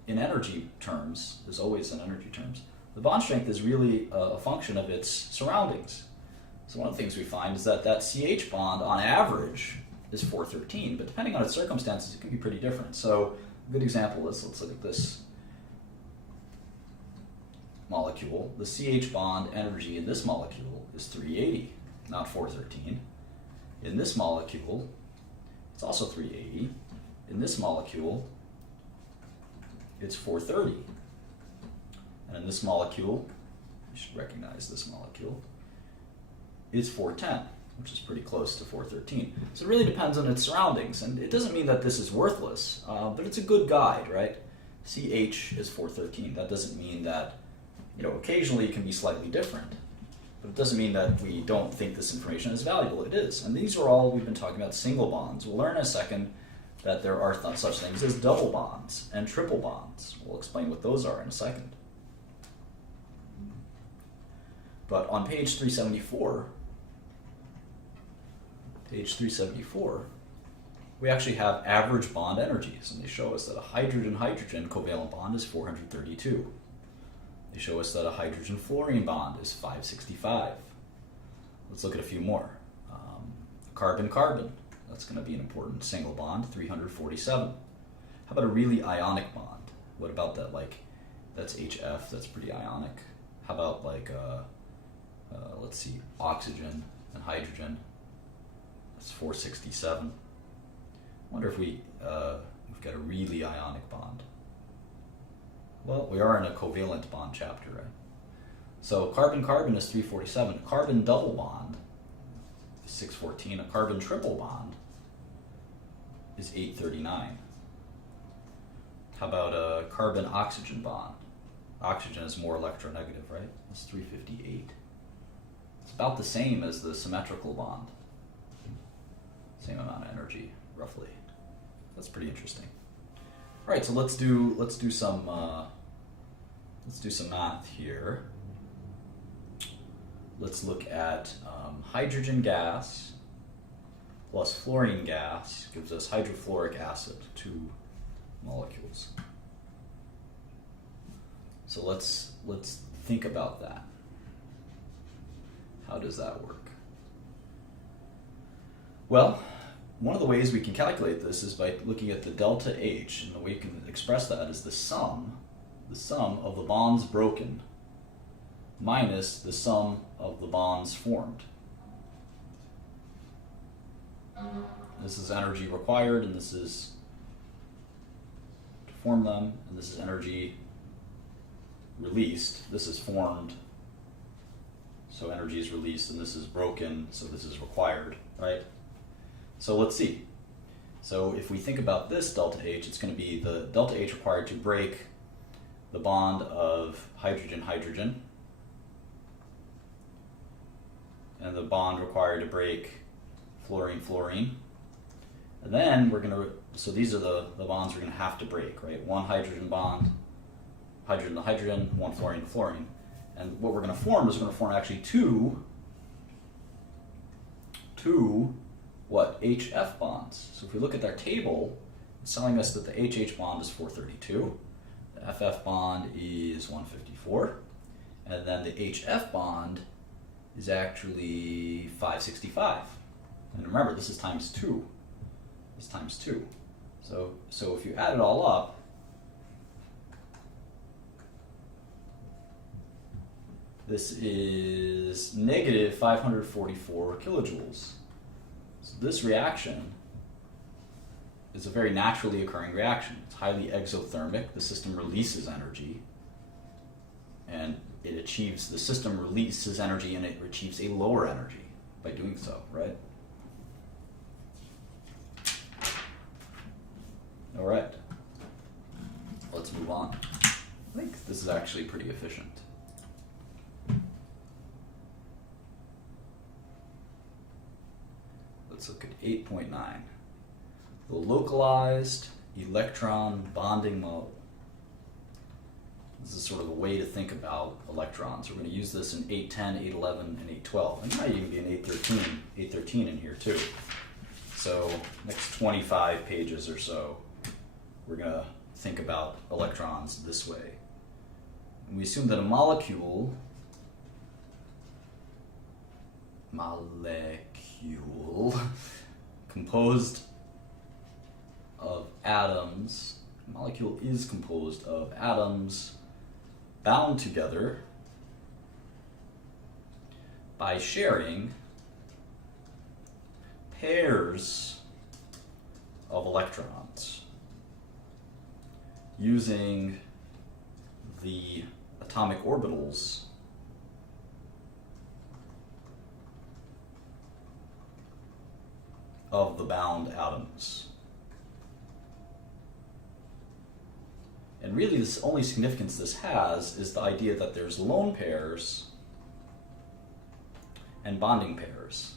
in energy terms, is always in energy terms, the bond strength is really a function of its surroundings. So one of the things we find is that CH bond on average is 413, but depending on its circumstances, it can be pretty different. So a good example is, let's look at this molecule. The CH bond energy in this molecule is 380, not 413. In this molecule, it's also 380. In this molecule, it's 430. And in this molecule, you should recognize this molecule, it's 410, which is pretty close to 413. So it really depends on its surroundings, and it doesn't mean that this is worthless, but it's a good guide, right? CH is 413. That doesn't mean that, occasionally it can be slightly different, but it doesn't mean that we don't think this information is valuable. It is, and these are all we've been talking about single bonds. We'll learn in a second that there are such things as double bonds and triple bonds. We'll explain what those are in a second. But on page 374, we actually have average bond energies, and they show us that a hydrogen-hydrogen covalent bond is 432. They show us that a hydrogen-fluorine bond is 565. Let's look at a few more. Carbon-carbon, that's going to be an important single bond, 347. How about a really ionic bond? What about that? That's HF, that's pretty ionic. How about let's see, oxygen and hydrogen? That's 467. I wonder if we've got a really ionic bond. Well, we are in a covalent bond chapter, right? So carbon-carbon is 347. Carbon double bond is 614. A carbon triple bond is 839. How about a carbon-oxygen bond? Oxygen is more electronegative, right? It's 358. It's about the same as the symmetrical bond. Same amount of energy, roughly. That's pretty interesting. All right, so let's do some math here. Let's look at hydrogen gas plus fluorine gas gives us hydrofluoric acid, 2 molecules. So let's think about that. How does that work? Well, one of the ways we can calculate this is by looking at the delta H, and the way we can express that is the sum of the bonds broken minus the sum of the bonds formed. This is energy required, and this is to form them, and this is energy released. This is formed, so energy is released, and this is broken, so this is required, right? So let's see. So if we think about this delta H, it's going to be the delta H required to break the bond of hydrogen-hydrogen, and the bond required to break fluorine-fluorine. And then we're going to, so these are the bonds we're going to have to break, right? One hydrogen bond, hydrogen to hydrogen, one fluorine to fluorine. And what we're going to form is we're going to form actually two what? HF bonds. So if we look at their table, it's telling us that the HH bond is 432, the FF bond is 154, and then the HF bond is actually 565. And remember, this is times 2. This is times 2. So if you add it all up, this is negative 544 kilojoules. So this reaction is a very naturally occurring reaction. It's highly exothermic. The system releases energy, and the system releases energy, and it achieves a lower energy by doing so, right? All right, let's move on. I think this is actually pretty efficient. Let's look at 8.9. The localized electron bonding model. This is sort of a way to think about electrons. We're going to use this in 810, 811, and 812. And it might even be in 813 in here too. So next 25 pages or so, we're going to think about electrons this way. And we assume that a molecule composed of atoms, a molecule is composed of atoms bound together by sharing pairs of electrons using the atomic orbitals of the bound atoms. And really, the only significance this has is the idea that there's lone pairs and bonding pairs.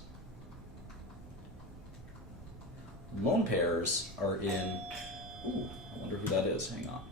Lone pairs are in, ooh, I wonder who that is, hang on.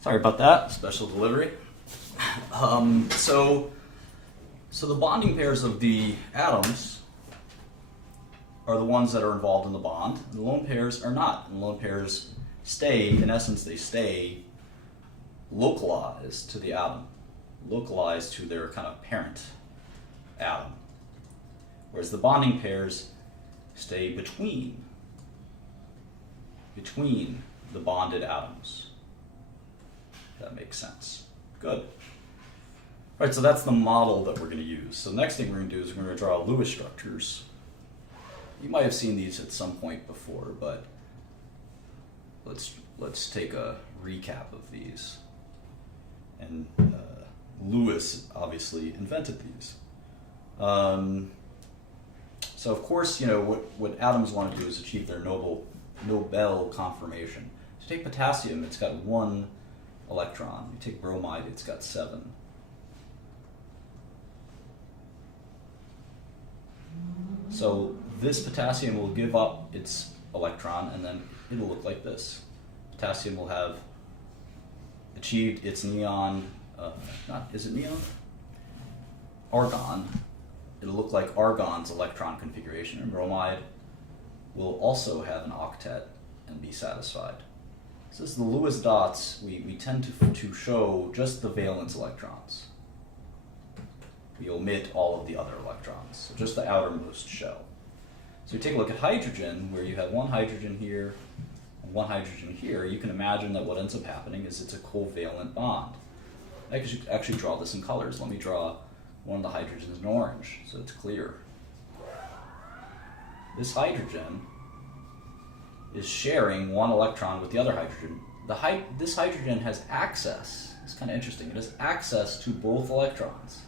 Sorry about that, special delivery. So the bonding pairs of the atoms are the ones that are involved in the bond, and the lone pairs are not. And the lone pairs stay, in essence, they stay localized to the atom, localized to their kind of parent atom. Whereas the bonding pairs stay between the bonded atoms. That makes sense. Good. All right, so that's the model that we're going to use. So the next thing we're going to do is we're going to draw Lewis structures. You might have seen these at some point before, but let's take a recap of these. And Lewis obviously invented these. So of course, you know what atoms want to do is achieve their Nobel conformation. So take potassium; it's got 1 electron. You take bromide, it's got 7. So this potassium will give up its electron, and then it'll look like this. Potassium will have achieved its neon, is it neon? Argon. It'll look like argon's electron configuration, and bromide will also have an octet and be satisfied. So this is the Lewis dots. We tend to show just the valence electrons. We omit all of the other electrons, so just the outermost shell. So you take a look at hydrogen, where you have 1 hydrogen here and 1 hydrogen here. You can imagine that what ends up happening is it's a covalent bond. I could actually draw this in colors. Let me draw one of the hydrogens in orange, so it's clear. This hydrogen is sharing 1 electron with the other hydrogen. This hydrogen has access, it's kind of interesting, it has access to both electrons.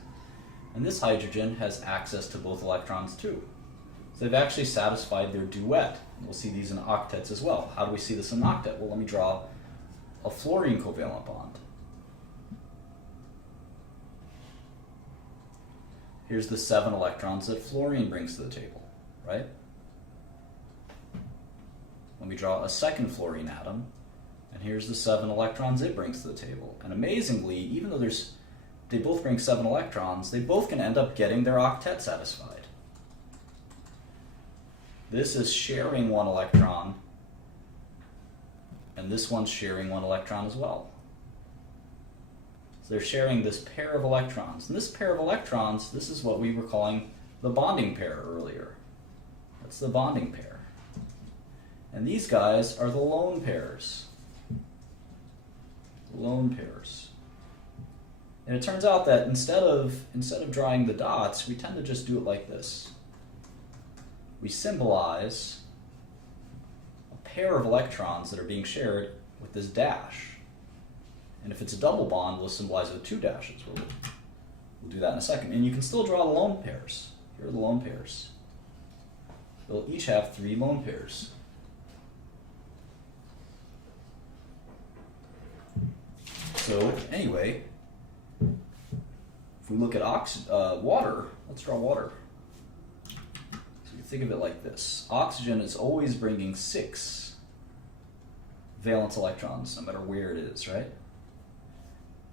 And this hydrogen has access to both electrons too. So they've actually satisfied their duet. We'll see these in octets as well. How do we see this in an octet? Well, let me draw a fluorine covalent bond. Here's the 7 electrons that fluorine brings to the table, right? Let me draw a second fluorine atom, and here's the 7 electrons it brings to the table. And amazingly, even though they both bring 7 electrons, they both can end up getting their octet satisfied. This is sharing 1 electron, and this one's sharing 1 electron as well. So they're sharing this pair of electrons. And this pair of electrons, this is what we were calling the bonding pair earlier. That's the bonding pair. And these guys are the lone pairs. Lone pairs. And it turns out that instead of drawing the dots, we tend to just do it like this. We symbolize a pair of electrons that are being shared with this dash. And if it's a double bond, we'll symbolize it with two dashes. We'll do that in a second. And you can still draw the lone pairs. Here are the lone pairs. They'll each have 3 lone pairs. So anyway, if we look at water, let's draw water. So you think of it like this. Oxygen is always bringing 6 valence electrons, no matter where it is, right?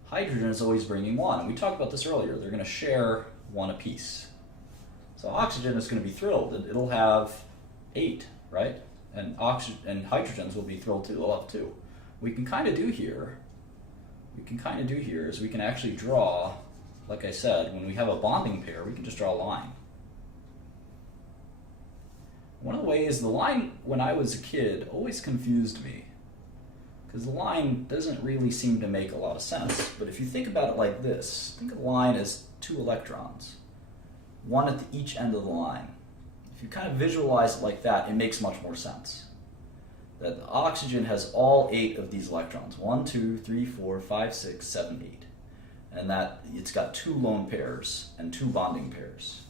Hydrogen is always bringing 1. And we talked about this earlier. They're going to share 1 apiece. So oxygen is going to be thrilled. It'll have 8, right? And hydrogens will be thrilled too. They'll have 2. What we can kind of do here is we can actually draw, like I said, when we have a bonding pair, we can just draw a line. One of the ways the line, when I was a kid, always confused me, because the line doesn't really seem to make a lot of sense. But if you think about it like this, think of the line as 2 electrons, 1 at each end of the line. If you kind of visualize it like that, it makes much more sense. That the oxygen has all 8 of these electrons, 1, 2, 3, 4, 5, 6, 7, 8. And that it's got 2 lone pairs and 2 bonding pairs.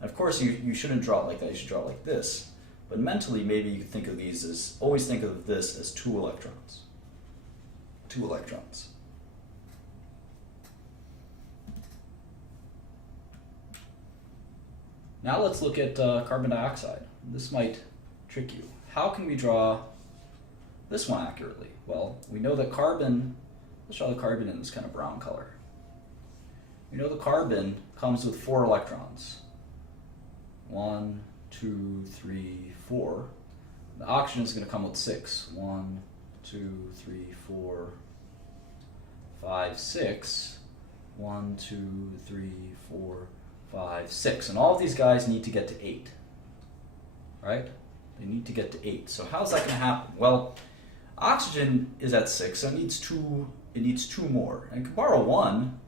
And of course, you shouldn't draw it like that, you should draw it like this. But mentally, maybe you could think of these as, always think of this as 2 electrons. 2 electrons. Now let's look at carbon dioxide. This might trick you. How can we draw this one accurately? Well, we know that carbon, let's draw the carbon in this kind of brown color. We know the carbon comes with 4 electrons. 1, 2, 3, 4. The oxygen is going to come with 6. 1, 2, 3, 4, 5, 6. 1, 2, 3, 4, 5, 6. And all of these guys need to get to 8. Right? They need to get to 8. So how's that going to happen? Well, oxygen is at 6, so it needs 2 more. And it can borrow 1.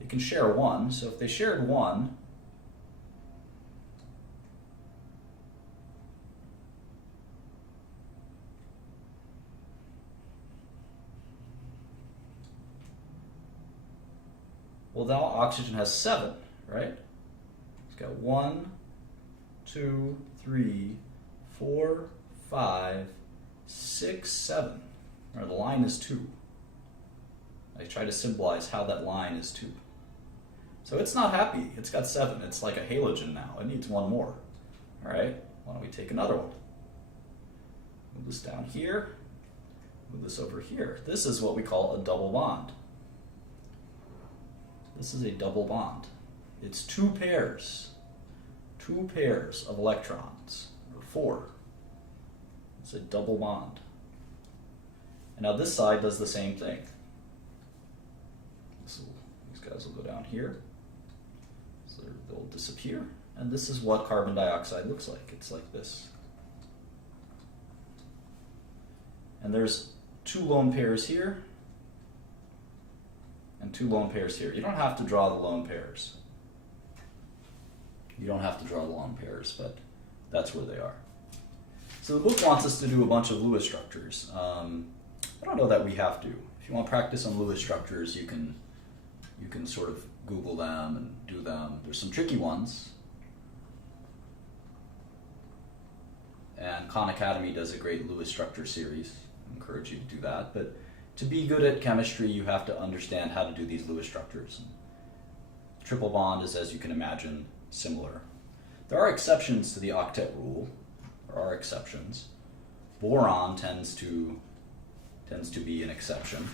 It can share 1. So if they shared 1, well, now oxygen has 7, right? It's got 1, 2, 3, 4, 5, 6, 7. Or the line is 2. I try to symbolize how that line is 2. So it's not happy. It's got 7. It's like a halogen now. It needs 1 more. All right? Why don't we take another one? Move this down here. Move this over here. This is what we call a double bond. This is a double bond. It's 2 pairs. 2 pairs of electrons, or 4. It's a double bond. And now this side does the same thing. These guys will go down here. So they'll disappear. And this is what carbon dioxide looks like. It's like this. And there's 2 lone pairs here and 2 lone pairs here. You don't have to draw the lone pairs. You don't have to draw the lone pairs, but that's where they are. So the book wants us to do a bunch of Lewis structures. I don't know that we have to. If you want to practice on Lewis structures, you can sort of Google them and do them. There's some tricky ones. And Khan Academy does a great Lewis structure series. I encourage you to do that. But to be good at chemistry, you have to understand how to do these Lewis structures. Triple bond is, as you can imagine, similar. There are exceptions to the octet rule. There are exceptions. Boron tends to be an exception.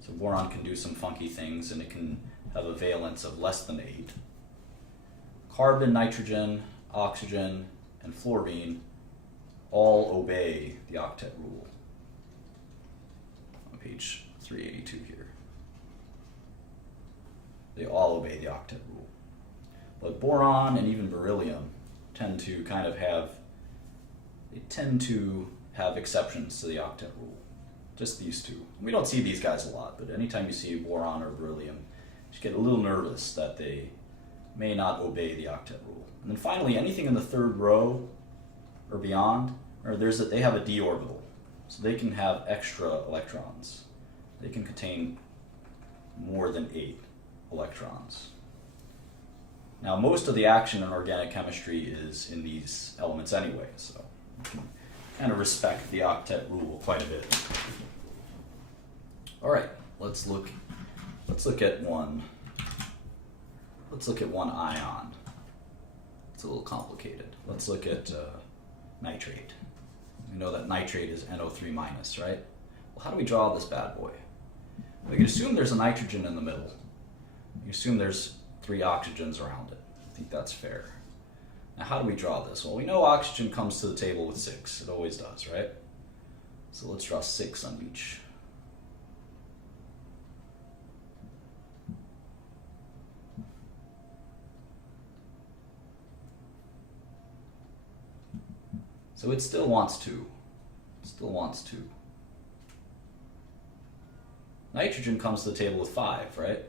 So boron can do some funky things, and it can have a valence of less than 8. Carbon, nitrogen, oxygen, and fluorine all obey the octet rule. On page 382 here. They all obey the octet rule. But boron and even beryllium tend to have exceptions to the octet rule. just these two. We don't see these guys a lot, but anytime you see boron or beryllium, you get a little nervous that they may not obey the octet rule. And then finally, anything in the third row or beyond, or they have a d orbital, so they can have extra electrons. They can contain more than 8 electrons. Now, most of the action in organic chemistry is in these elements anyway, so you can kind of respect the octet rule quite a bit. All right, let's look at one ion. It's a little complicated. Let's look at nitrate. We know that nitrate is NO3 minus, right? Well, how do we draw this bad boy? We can assume there's a nitrogen in the middle. You assume there's 3 oxygens around it. I think that's fair. Now, how do we draw this? Well, we know oxygen comes to the table with 6. It always does, right? So let's draw 6 on each. So it still wants 2. It still wants 2. Nitrogen comes to the table with 5, right?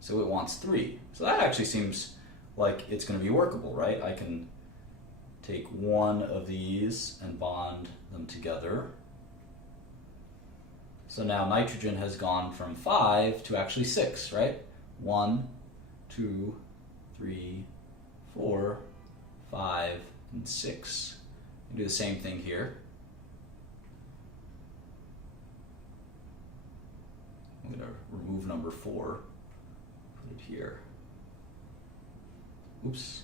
So it wants 3. So that actually seems like it's going to be workable, right? I can take one of these and bond them together. So now nitrogen has gone from 5 to actually 6, right? 1, 2, 3, 4, 5, and 6. We do the same thing here. I'm going to remove number 4, put it here. Oops.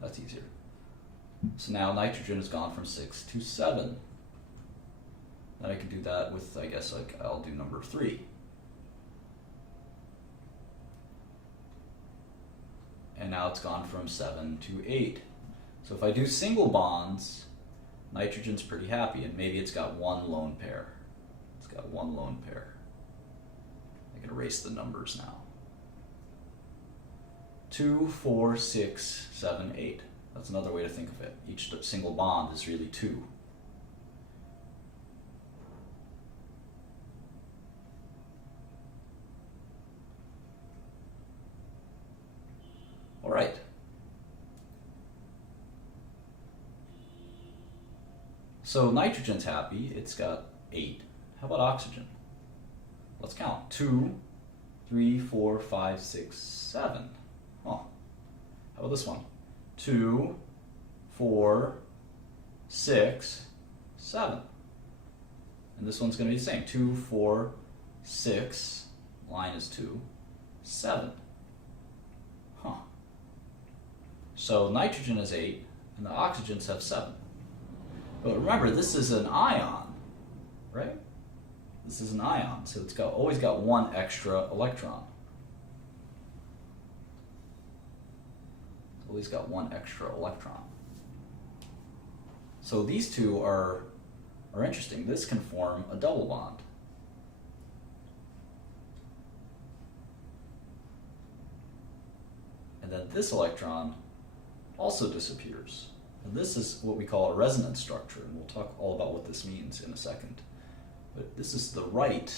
That's easier. So now nitrogen has gone from 6 to 7. Then I can do that with, I guess, I'll do number 3. And now it's gone from 7 to 8. So if I do single bonds, nitrogen's pretty happy, and maybe it's got 1 lone pair. It's got 1 lone pair. I can erase the numbers now. 2, 4, 6, 7, 8. That's another way to think of it. Each single bond is really 2. All right. So nitrogen's happy. It's got 8. How about oxygen? Let's count. 2, 3, 4, 5, 6, 7. Huh. How about this one? 2, 4, 6, 7. And this one's going to be the same. 2, 4, 6, line is 2, 7. Huh. So nitrogen is 8, and the oxygens have 7. But remember, this is an ion, right? This is an ion, so it's always got 1 extra electron. Always got 1 extra electron. So these two are interesting. This can form a double bond. And then this electron also disappears. And this is what we call a resonance structure, and we'll talk all about what this means in a second. But this is the right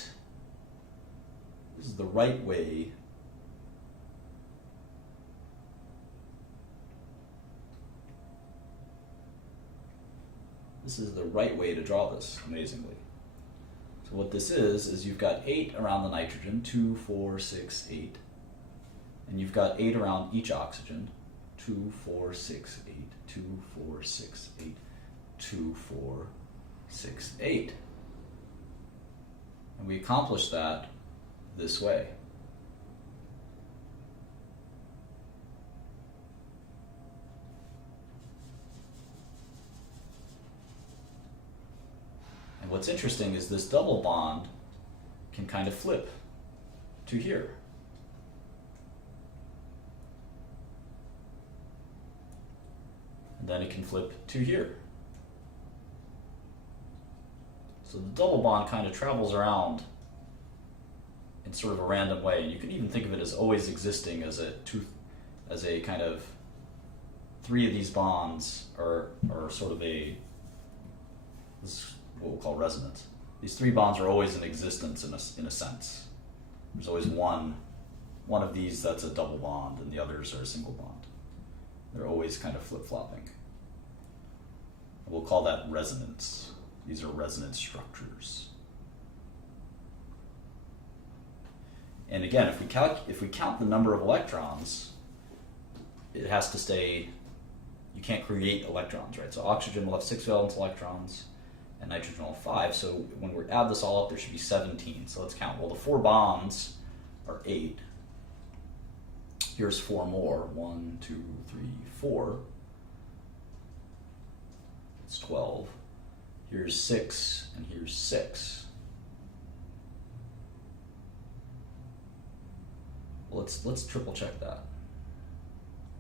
way to draw this, amazingly. So what this is you've got 8 around the nitrogen, 2, 4, 6, 8. And you've got 8 around each oxygen, 2, 4, 6, 8, 2, 4, 6, 8, 2, 4, 6, 8. And we accomplish that this way. And what's interesting is this double bond can kind of flip to here. And then it can flip to here. So the double bond kind of travels around in sort of a random way. And you can even think of it as always existing as a kind of three of these bonds are sort of this is what we'll call resonance. These three bonds are always in existence in a sense. There's always one of these that's a double bond and the others are a single bond. They're always kind of flip-flopping. We'll call that resonance. These are resonance structures. And again, if we count the number of electrons, it has to stay, you can't create electrons, right? So oxygen will have 6 valence electrons and nitrogen will have 5. So when we add this all up, there should be 17. So let's count. Well, the 4 bonds are 8. Here's 4 more. 1, 2, 3, 4. It's 12. Here's 6, and here's 6. Well, let's triple check that.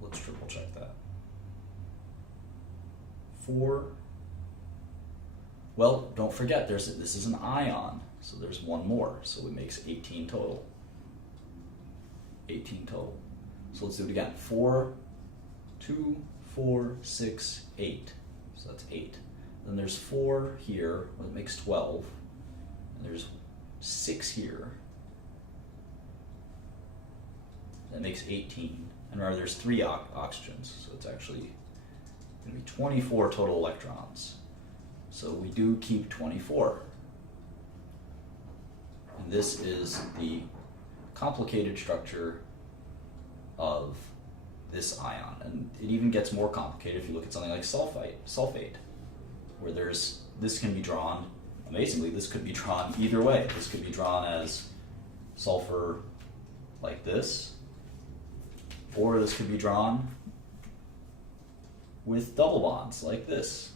Let's triple check that. 4. Well, don't forget, this is an ion, so there's one more, so it makes 18 total. 18 total. So let's do it again. 4, 2, 4, 6, 8. So that's 8. Then there's 4 here, well, it makes 12. And there's 6 here. That makes 18. And remember, there's 3 oxygens, so it's actually going to be 24 total electrons. So we do keep 24. And this is the complicated structure of this ion. And it even gets more complicated if you look at something like sulfate, where this can be drawn, amazingly, this could be drawn either way. This could be drawn as sulfur like this, or this could be drawn with double bonds like this.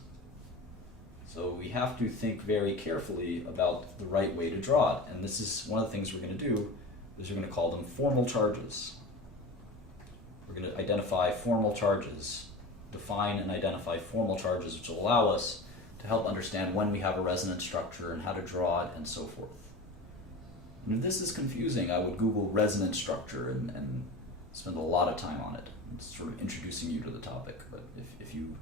So we have to think very carefully about the right way to draw it. And this is one of the things we're going to do, is we're going to call them formal charges. We're going to identify formal charges, define and identify formal charges, which will allow us to help understand when we have a resonance structure and how to draw it and so forth. And if this is confusing, I would Google resonance structure and spend a lot of time on it. It's sort of introducing you to the topic, but if you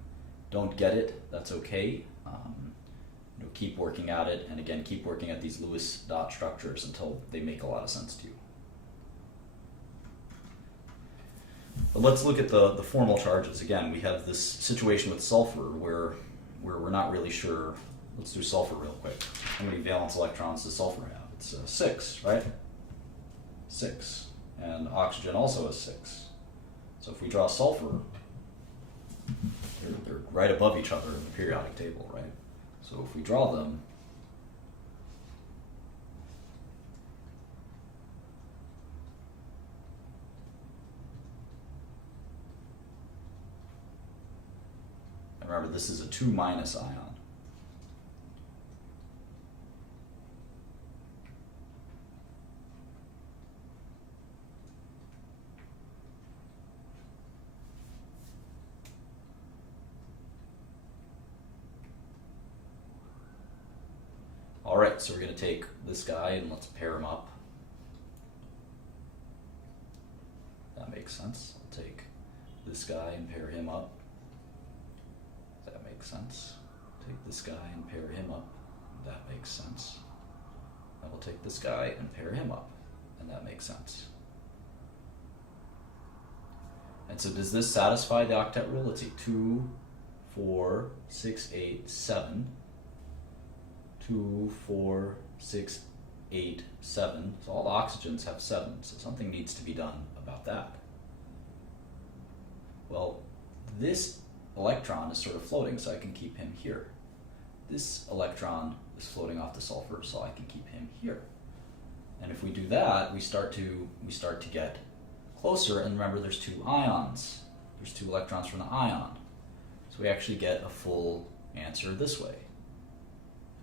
don't get it, that's okay. Keep working at it, and again, keep working at these Lewis dot structures until they make a lot of sense to you. But let's look at the formal charges. Again, we have this situation with sulfur where we're not really sure. Let's do sulfur real quick. How many valence electrons does sulfur have? It's 6, right? 6. And oxygen also has 6. So if we draw sulfur, they're right above each other in the periodic table, right? So if we draw them, and remember this is a 2- ion. All right, so we're going to take this guy and let's pair him up. That makes sense. I'll take this guy and pair him up. That makes sense. Take this guy and pair him up. That makes sense. I will take this guy and pair him up, and that makes sense. And so does this satisfy the octet rule? Let's see, 2, 4, 6, 8, 7. 2, 4, 6, 8, 7. So all the oxygens have 7, so something needs to be done about that. Well, this electron is sort of floating, so I can keep him here. This electron is floating off the sulfur, so I can keep him here. And if we do that, we start to get closer, and remember there's 2 ions. There's 2 electrons from the ion. So we actually get a full answer this way.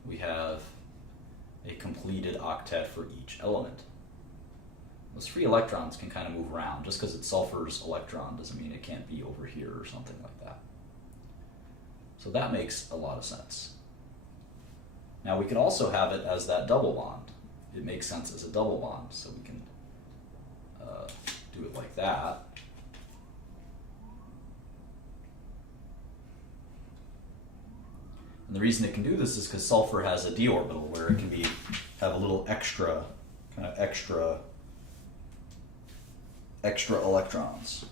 We have a completed octet for each element. Those free electrons can kind of move around. Just because it's sulfur's electron doesn't mean it can't be over here or something like that. So that makes a lot of sense. Now we could also have it as that double bond. It makes sense as a double bond, so we can do it like that. And the reason it can do this is because sulfur has a d orbital where it can have a little extra electrons.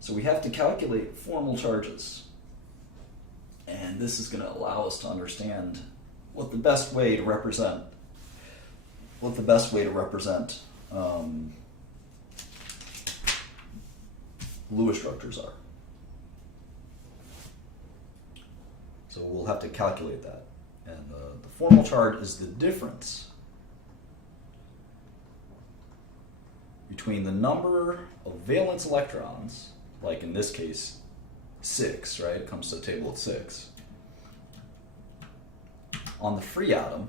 So we have to calculate formal charges. And this is going to allow us to understand what the best way to represent Lewis structures are. So we'll have to calculate that. And the formal charge is the difference between the number of valence electrons, like in this case, 6, right? It comes to the table at 6, on the free atom,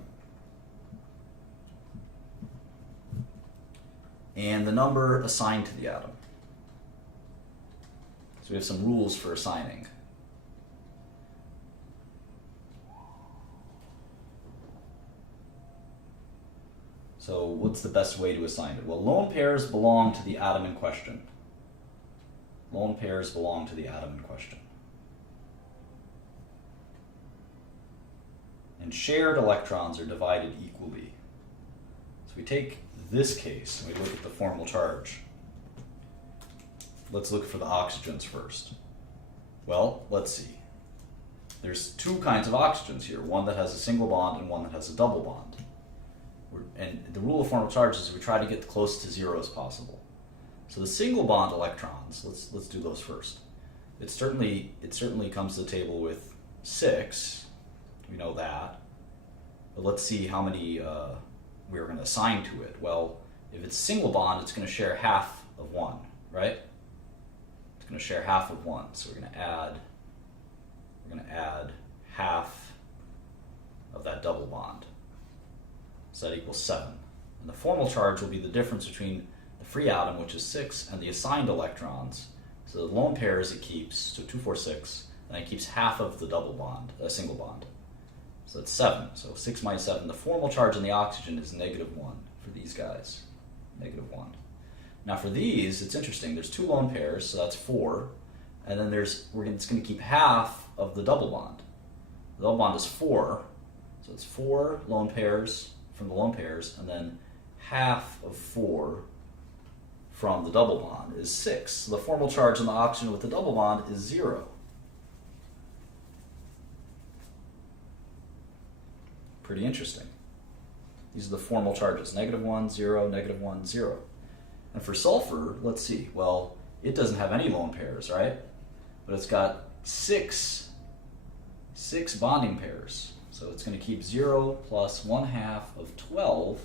and the number assigned to the atom. So we have some rules for assigning. So what's the best way to assign it? Well, lone pairs belong to the atom in question. Lone pairs belong to the atom in question. And shared electrons are divided equally. So we take this case and we look at the formal charge. Let's look for the oxygens first. Well, let's see. There's two kinds of oxygens here, one that has a single bond and one that has a double bond. And the rule of formal charges is we try to get close to 0 as possible. So the single bond electrons, let's do those first. It certainly comes to the table with 6. We know that. But let's see how many we're going to assign to it. Well, if it's a single bond, it's going to share half of 1, right? It's going to share half of 1. So we're going to add half of that double bond. So that equals 7. And the formal charge will be the difference between the free atom, which is 6, and the assigned electrons. So the lone pairs it keeps, so 2, 4, 6, and it keeps half of the double bond, a single bond. So that's 7. So 6 minus 7. The formal charge in the oxygen is -1 for these guys. -1. Now for these, it's interesting. There's 2 lone pairs, so that's 4. And then it's going to keep half of the double bond. The double bond is 4. So it's 4 lone pairs from the lone pairs, and then half of 4 from the double bond is 6. So the formal charge on the oxygen with the double bond is 0. Pretty interesting. These are the formal charges, -1, 0, -1, 0. And for sulfur, let's see, well, it doesn't have any lone pairs, right? But it's got 6 bonding pairs. So it's going to keep 0 plus 1/2 of 12,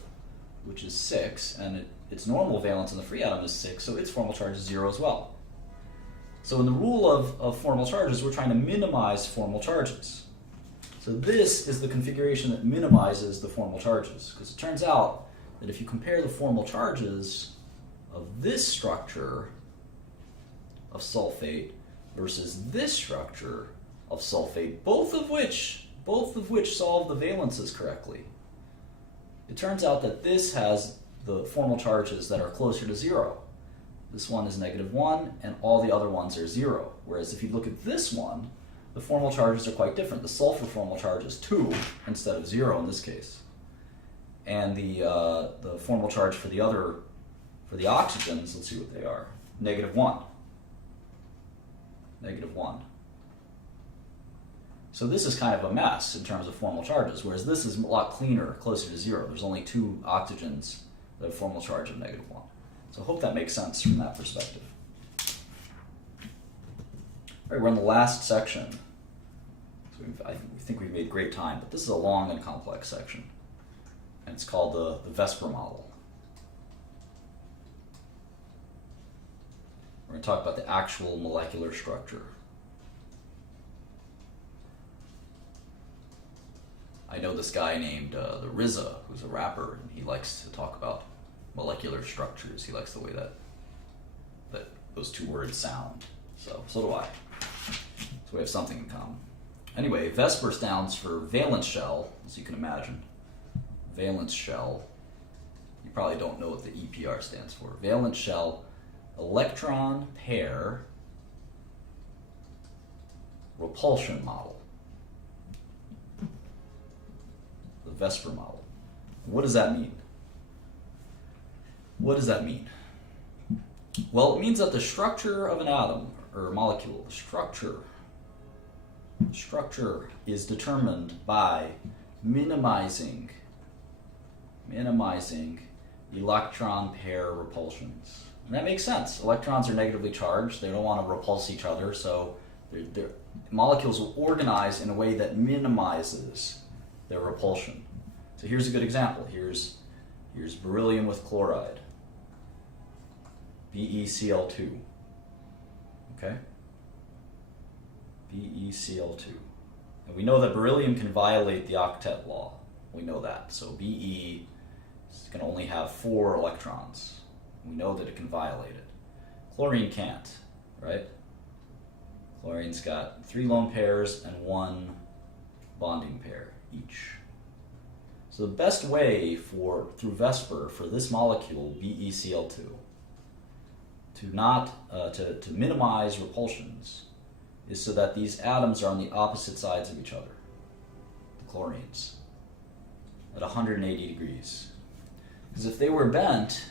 which is 6, and its normal valence in the free atom is 6, so its formal charge is 0 as well. So in the rule of formal charges, we're trying to minimize formal charges. So this is the configuration that minimizes the formal charges, because it turns out that if you compare the formal charges of this structure of sulfate versus this structure of sulfate, both of which solve the valences correctly, it turns out that this has the formal charges that are closer to 0. This one is -1, and all the other ones are 0. Whereas if you look at this one, the formal charges are quite different. The sulfur formal charge is 2 instead of 0 in this case. And the formal charge for the oxygens, let's see what they are, -1. -1. So this is kind of a mess in terms of formal charges, whereas this is a lot cleaner, closer to 0. There's only 2 oxygens that have formal charge of -1. So I hope that makes sense from that perspective. All right, we're in the last section. So I think we've made great time, but this is a long and complex section. And it's called the Vesper model. We're going to talk about the actual molecular structure. I know this guy named the RZA, who's a rapper, and he likes to talk about molecular structures. He likes the way that those two words sound. So do I. So we have something in common. Anyway, Vesper stands for valence shell, as you can imagine. Valence shell. You probably don't know what the EPR stands for. Valence shell, electron pair repulsion model. VSEPR model. What does that mean? What does that mean? Well, it means that the structure of an atom or molecule, structure is determined by minimizing electron pair repulsions. And that makes sense. Electrons are negatively charged. They don't want to repulse each other, so molecules will organize in a way that minimizes their repulsion. So here's a good example. Here's beryllium with chloride, BeCl2. Okay? BeCl2. And we know that beryllium can violate the octet law. We know that. So Be can only have 4 electrons. We know that it can violate it. Chlorine can't, right? Chlorine's got 3 lone pairs and 1 bonding pair each. So the best way through VSEPR for this molecule, BeCl2, to minimize repulsions is so that these atoms are on the opposite sides of each other, the chlorines, at 180 degrees. Because if they were bent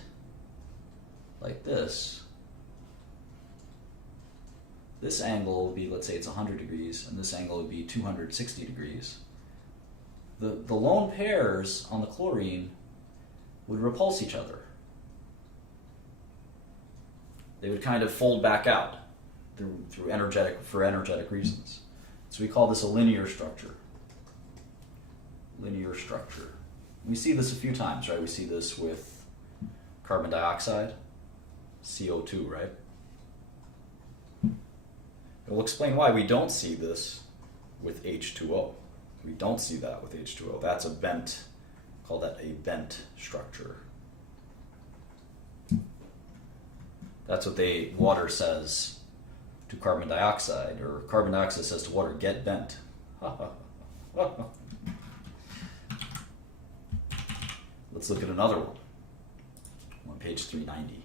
like this angle would be, let's say it's 100 degrees, and this angle would be 260 degrees. The lone pairs on the chlorine would repulse each other. They would kind of fold back out for energetic reasons. So we call this a linear structure. Linear structure. We see this a few times, right? We see this with carbon dioxide, CO2, right? We'll explain why we don't see this with H2O. We don't see that with H2O. That's a bent, call that a bent structure. That's what water says to carbon dioxide, or carbon dioxide says to water, get bent. Let's look at another one on page 390.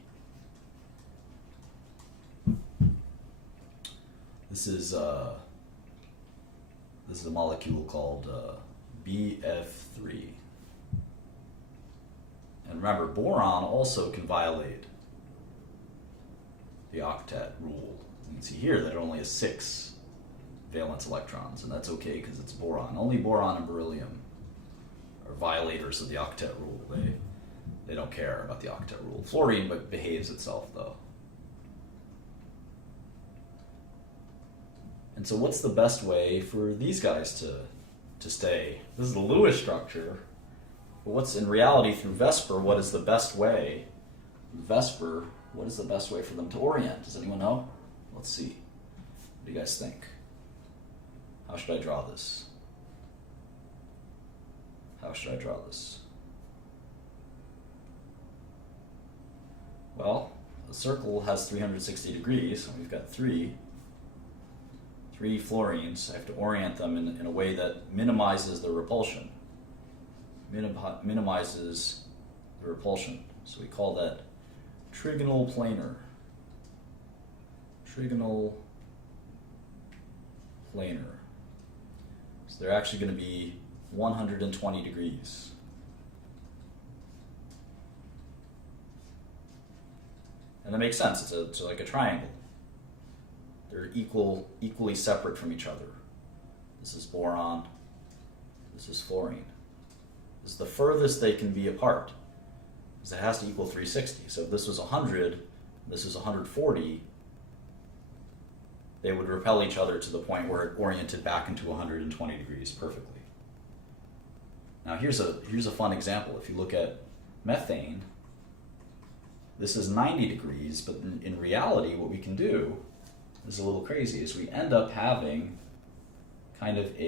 This is a molecule called BF3. And remember, boron also can violate the octet rule. You can see here that it only has 6 valence electrons, and that's okay because it's boron. Only boron and beryllium are violators of the octet rule. They don't care about the octet rule. Fluorine behaves itself, though. And so what's the best way for these guys to stay? This is the Lewis structure. But what's in reality through VSEPR, what is the best way? VSEPR, what is the best way for them to orient? Does anyone know? Let's see. What do you guys think? How should I draw this? How should I draw this? Well, the circle has 360 degrees, and we've got 3 fluorines. I have to orient them in a way that minimizes the repulsion. Minimizes the repulsion. So we call that trigonal planar. Trigonal planar. So they're actually going to be 120 degrees. And that makes sense. It's like a triangle. They're equally separate from each other. This is boron. This is fluorine. This is the furthest they can be apart, because it has to equal 360. So if this was 100, this is 140, they would repel each other to the point where it oriented back into 120 degrees perfectly. Now here's a fun example. If you look at methane, this is 90 degrees, but in reality what we can do, this is a little crazy, is we end up having kind of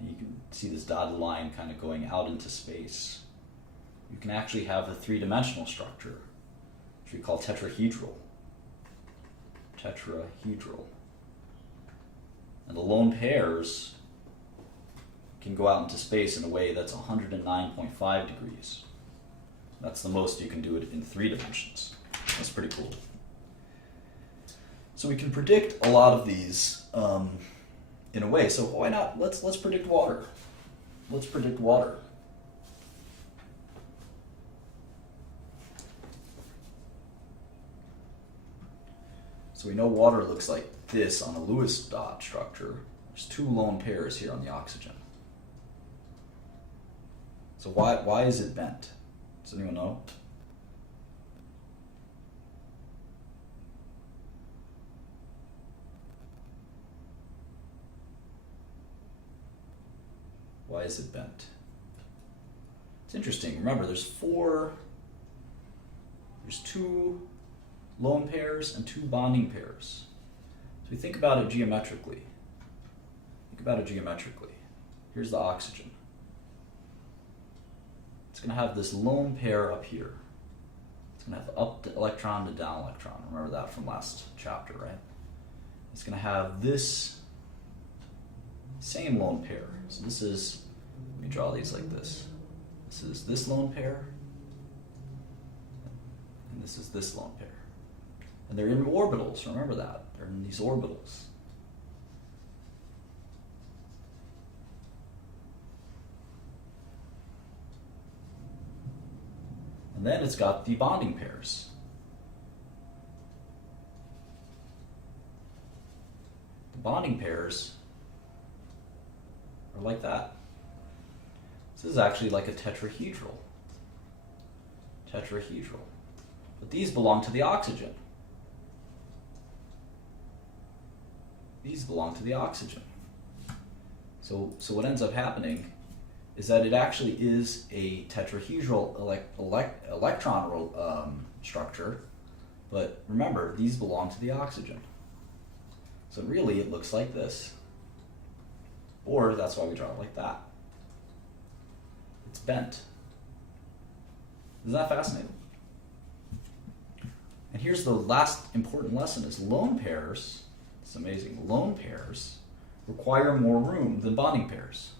you can see this dotted line kind of going out into space. You can actually have a 3-dimensional structure, which we call tetrahedral. Tetrahedral. And the lone pairs can go out into space in a way that's 109.5 degrees. That's the most you can do it in 3 dimensions. That's pretty cool. So we can predict a lot of these in a way. So why not? Let's predict water. let's predict water. So we know water looks like this on a Lewis dot structure. There's two lone pairs here on the oxygen. So why is it bent? Does anyone know? Why is it bent? It's interesting. Remember, there's two lone pairs and two bonding pairs. So we think about it geometrically. Here's the oxygen. It's going to have this lone pair up here. It's going to have up electron to down electron. Remember that from last chapter, right? It's going to have this same lone pair. So this is, let me draw these like this. This is this lone pair, and this is this lone pair. And they're in orbitals, remember that. They're in these orbitals. And then it's got the bonding pairs. The bonding pairs are like that. This is actually like a tetrahedral. But these belong to the oxygen. So what ends up happening is that it actually is a tetrahedral electron structure, but remember, these belong to the oxygen. So really it looks like this. Or that's why we draw it like that. It's bent. Isn't that fascinating? And here's the last important lesson is lone pairs, it's amazing, lone pairs require more room than bonding pairs.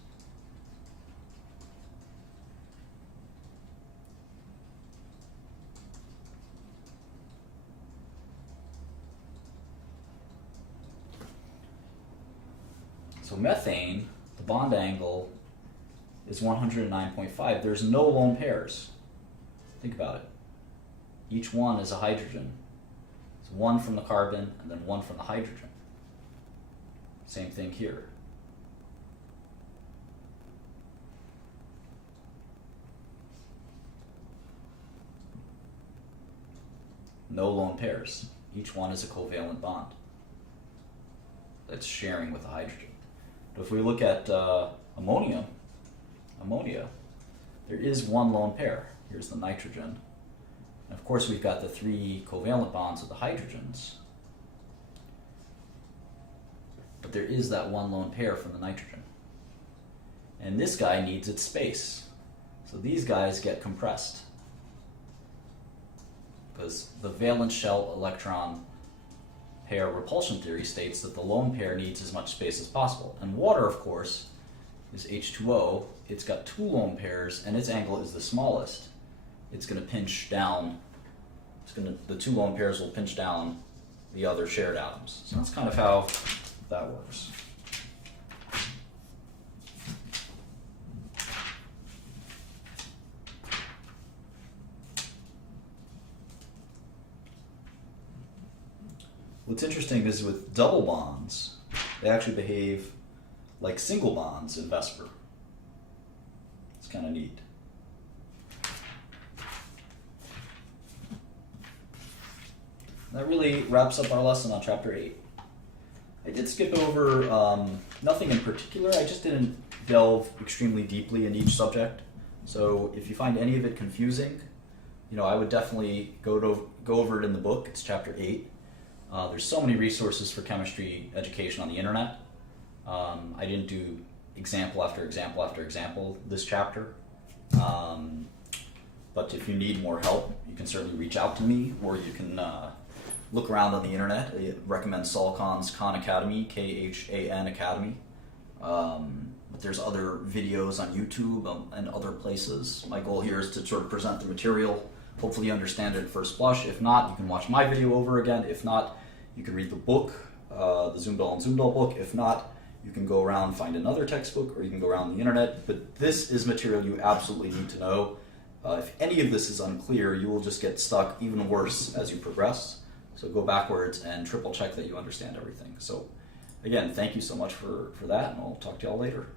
So methane, the bond angle is 109.5. There's no lone pairs. Think about it. Each one is a hydrogen. It's one from the carbon and then one from the hydrogen. Same thing here. No lone pairs. Each one is a covalent bond that's sharing with the hydrogen. But if we look at ammonia, there is one lone pair. Here's the nitrogen. And of course, we've got the three covalent bonds of the hydrogens. But there is that one lone pair from the nitrogen. And this guy needs its space. So these guys get compressed. Because the valence shell electron pair repulsion theory states that the lone pair needs as much space as possible. And water, of course, is H2O. It's got two lone pairs, and its angle is the smallest. It's going to pinch down. The two lone pairs will pinch down the other shared atoms. So that's kind of how that works. What's interesting is with double bonds, they actually behave like single bonds in Vesper. It's kind of neat. That really wraps up our lesson on Chapter 8. I did skip over nothing in particular. I just didn't delve extremely deeply in each subject. So if you find any of it confusing, I would definitely go over it in the book. It's Chapter 8. There's so many resources for chemistry education on the internet. I didn't do example after example after example this chapter. But if you need more help, you can certainly reach out to me, or you can look around on the internet. I recommend Solcon's Khan Academy, Khan Academy. But there's other videos on YouTube and other places. My goal here is to sort of present the material. Hopefully you understand it at first blush. If not, you can watch my video over again. If not, you can read the book, the Zumdahl and Zumdahl book. If not, You can go around, find another textbook, or you can go around the internet, but this is material you absolutely need to know. If any of this is unclear, you will just get stuck even worse as you progress. So go backwards and triple check that you understand everything. So again, thank you so much for that, and I'll talk to y'all later.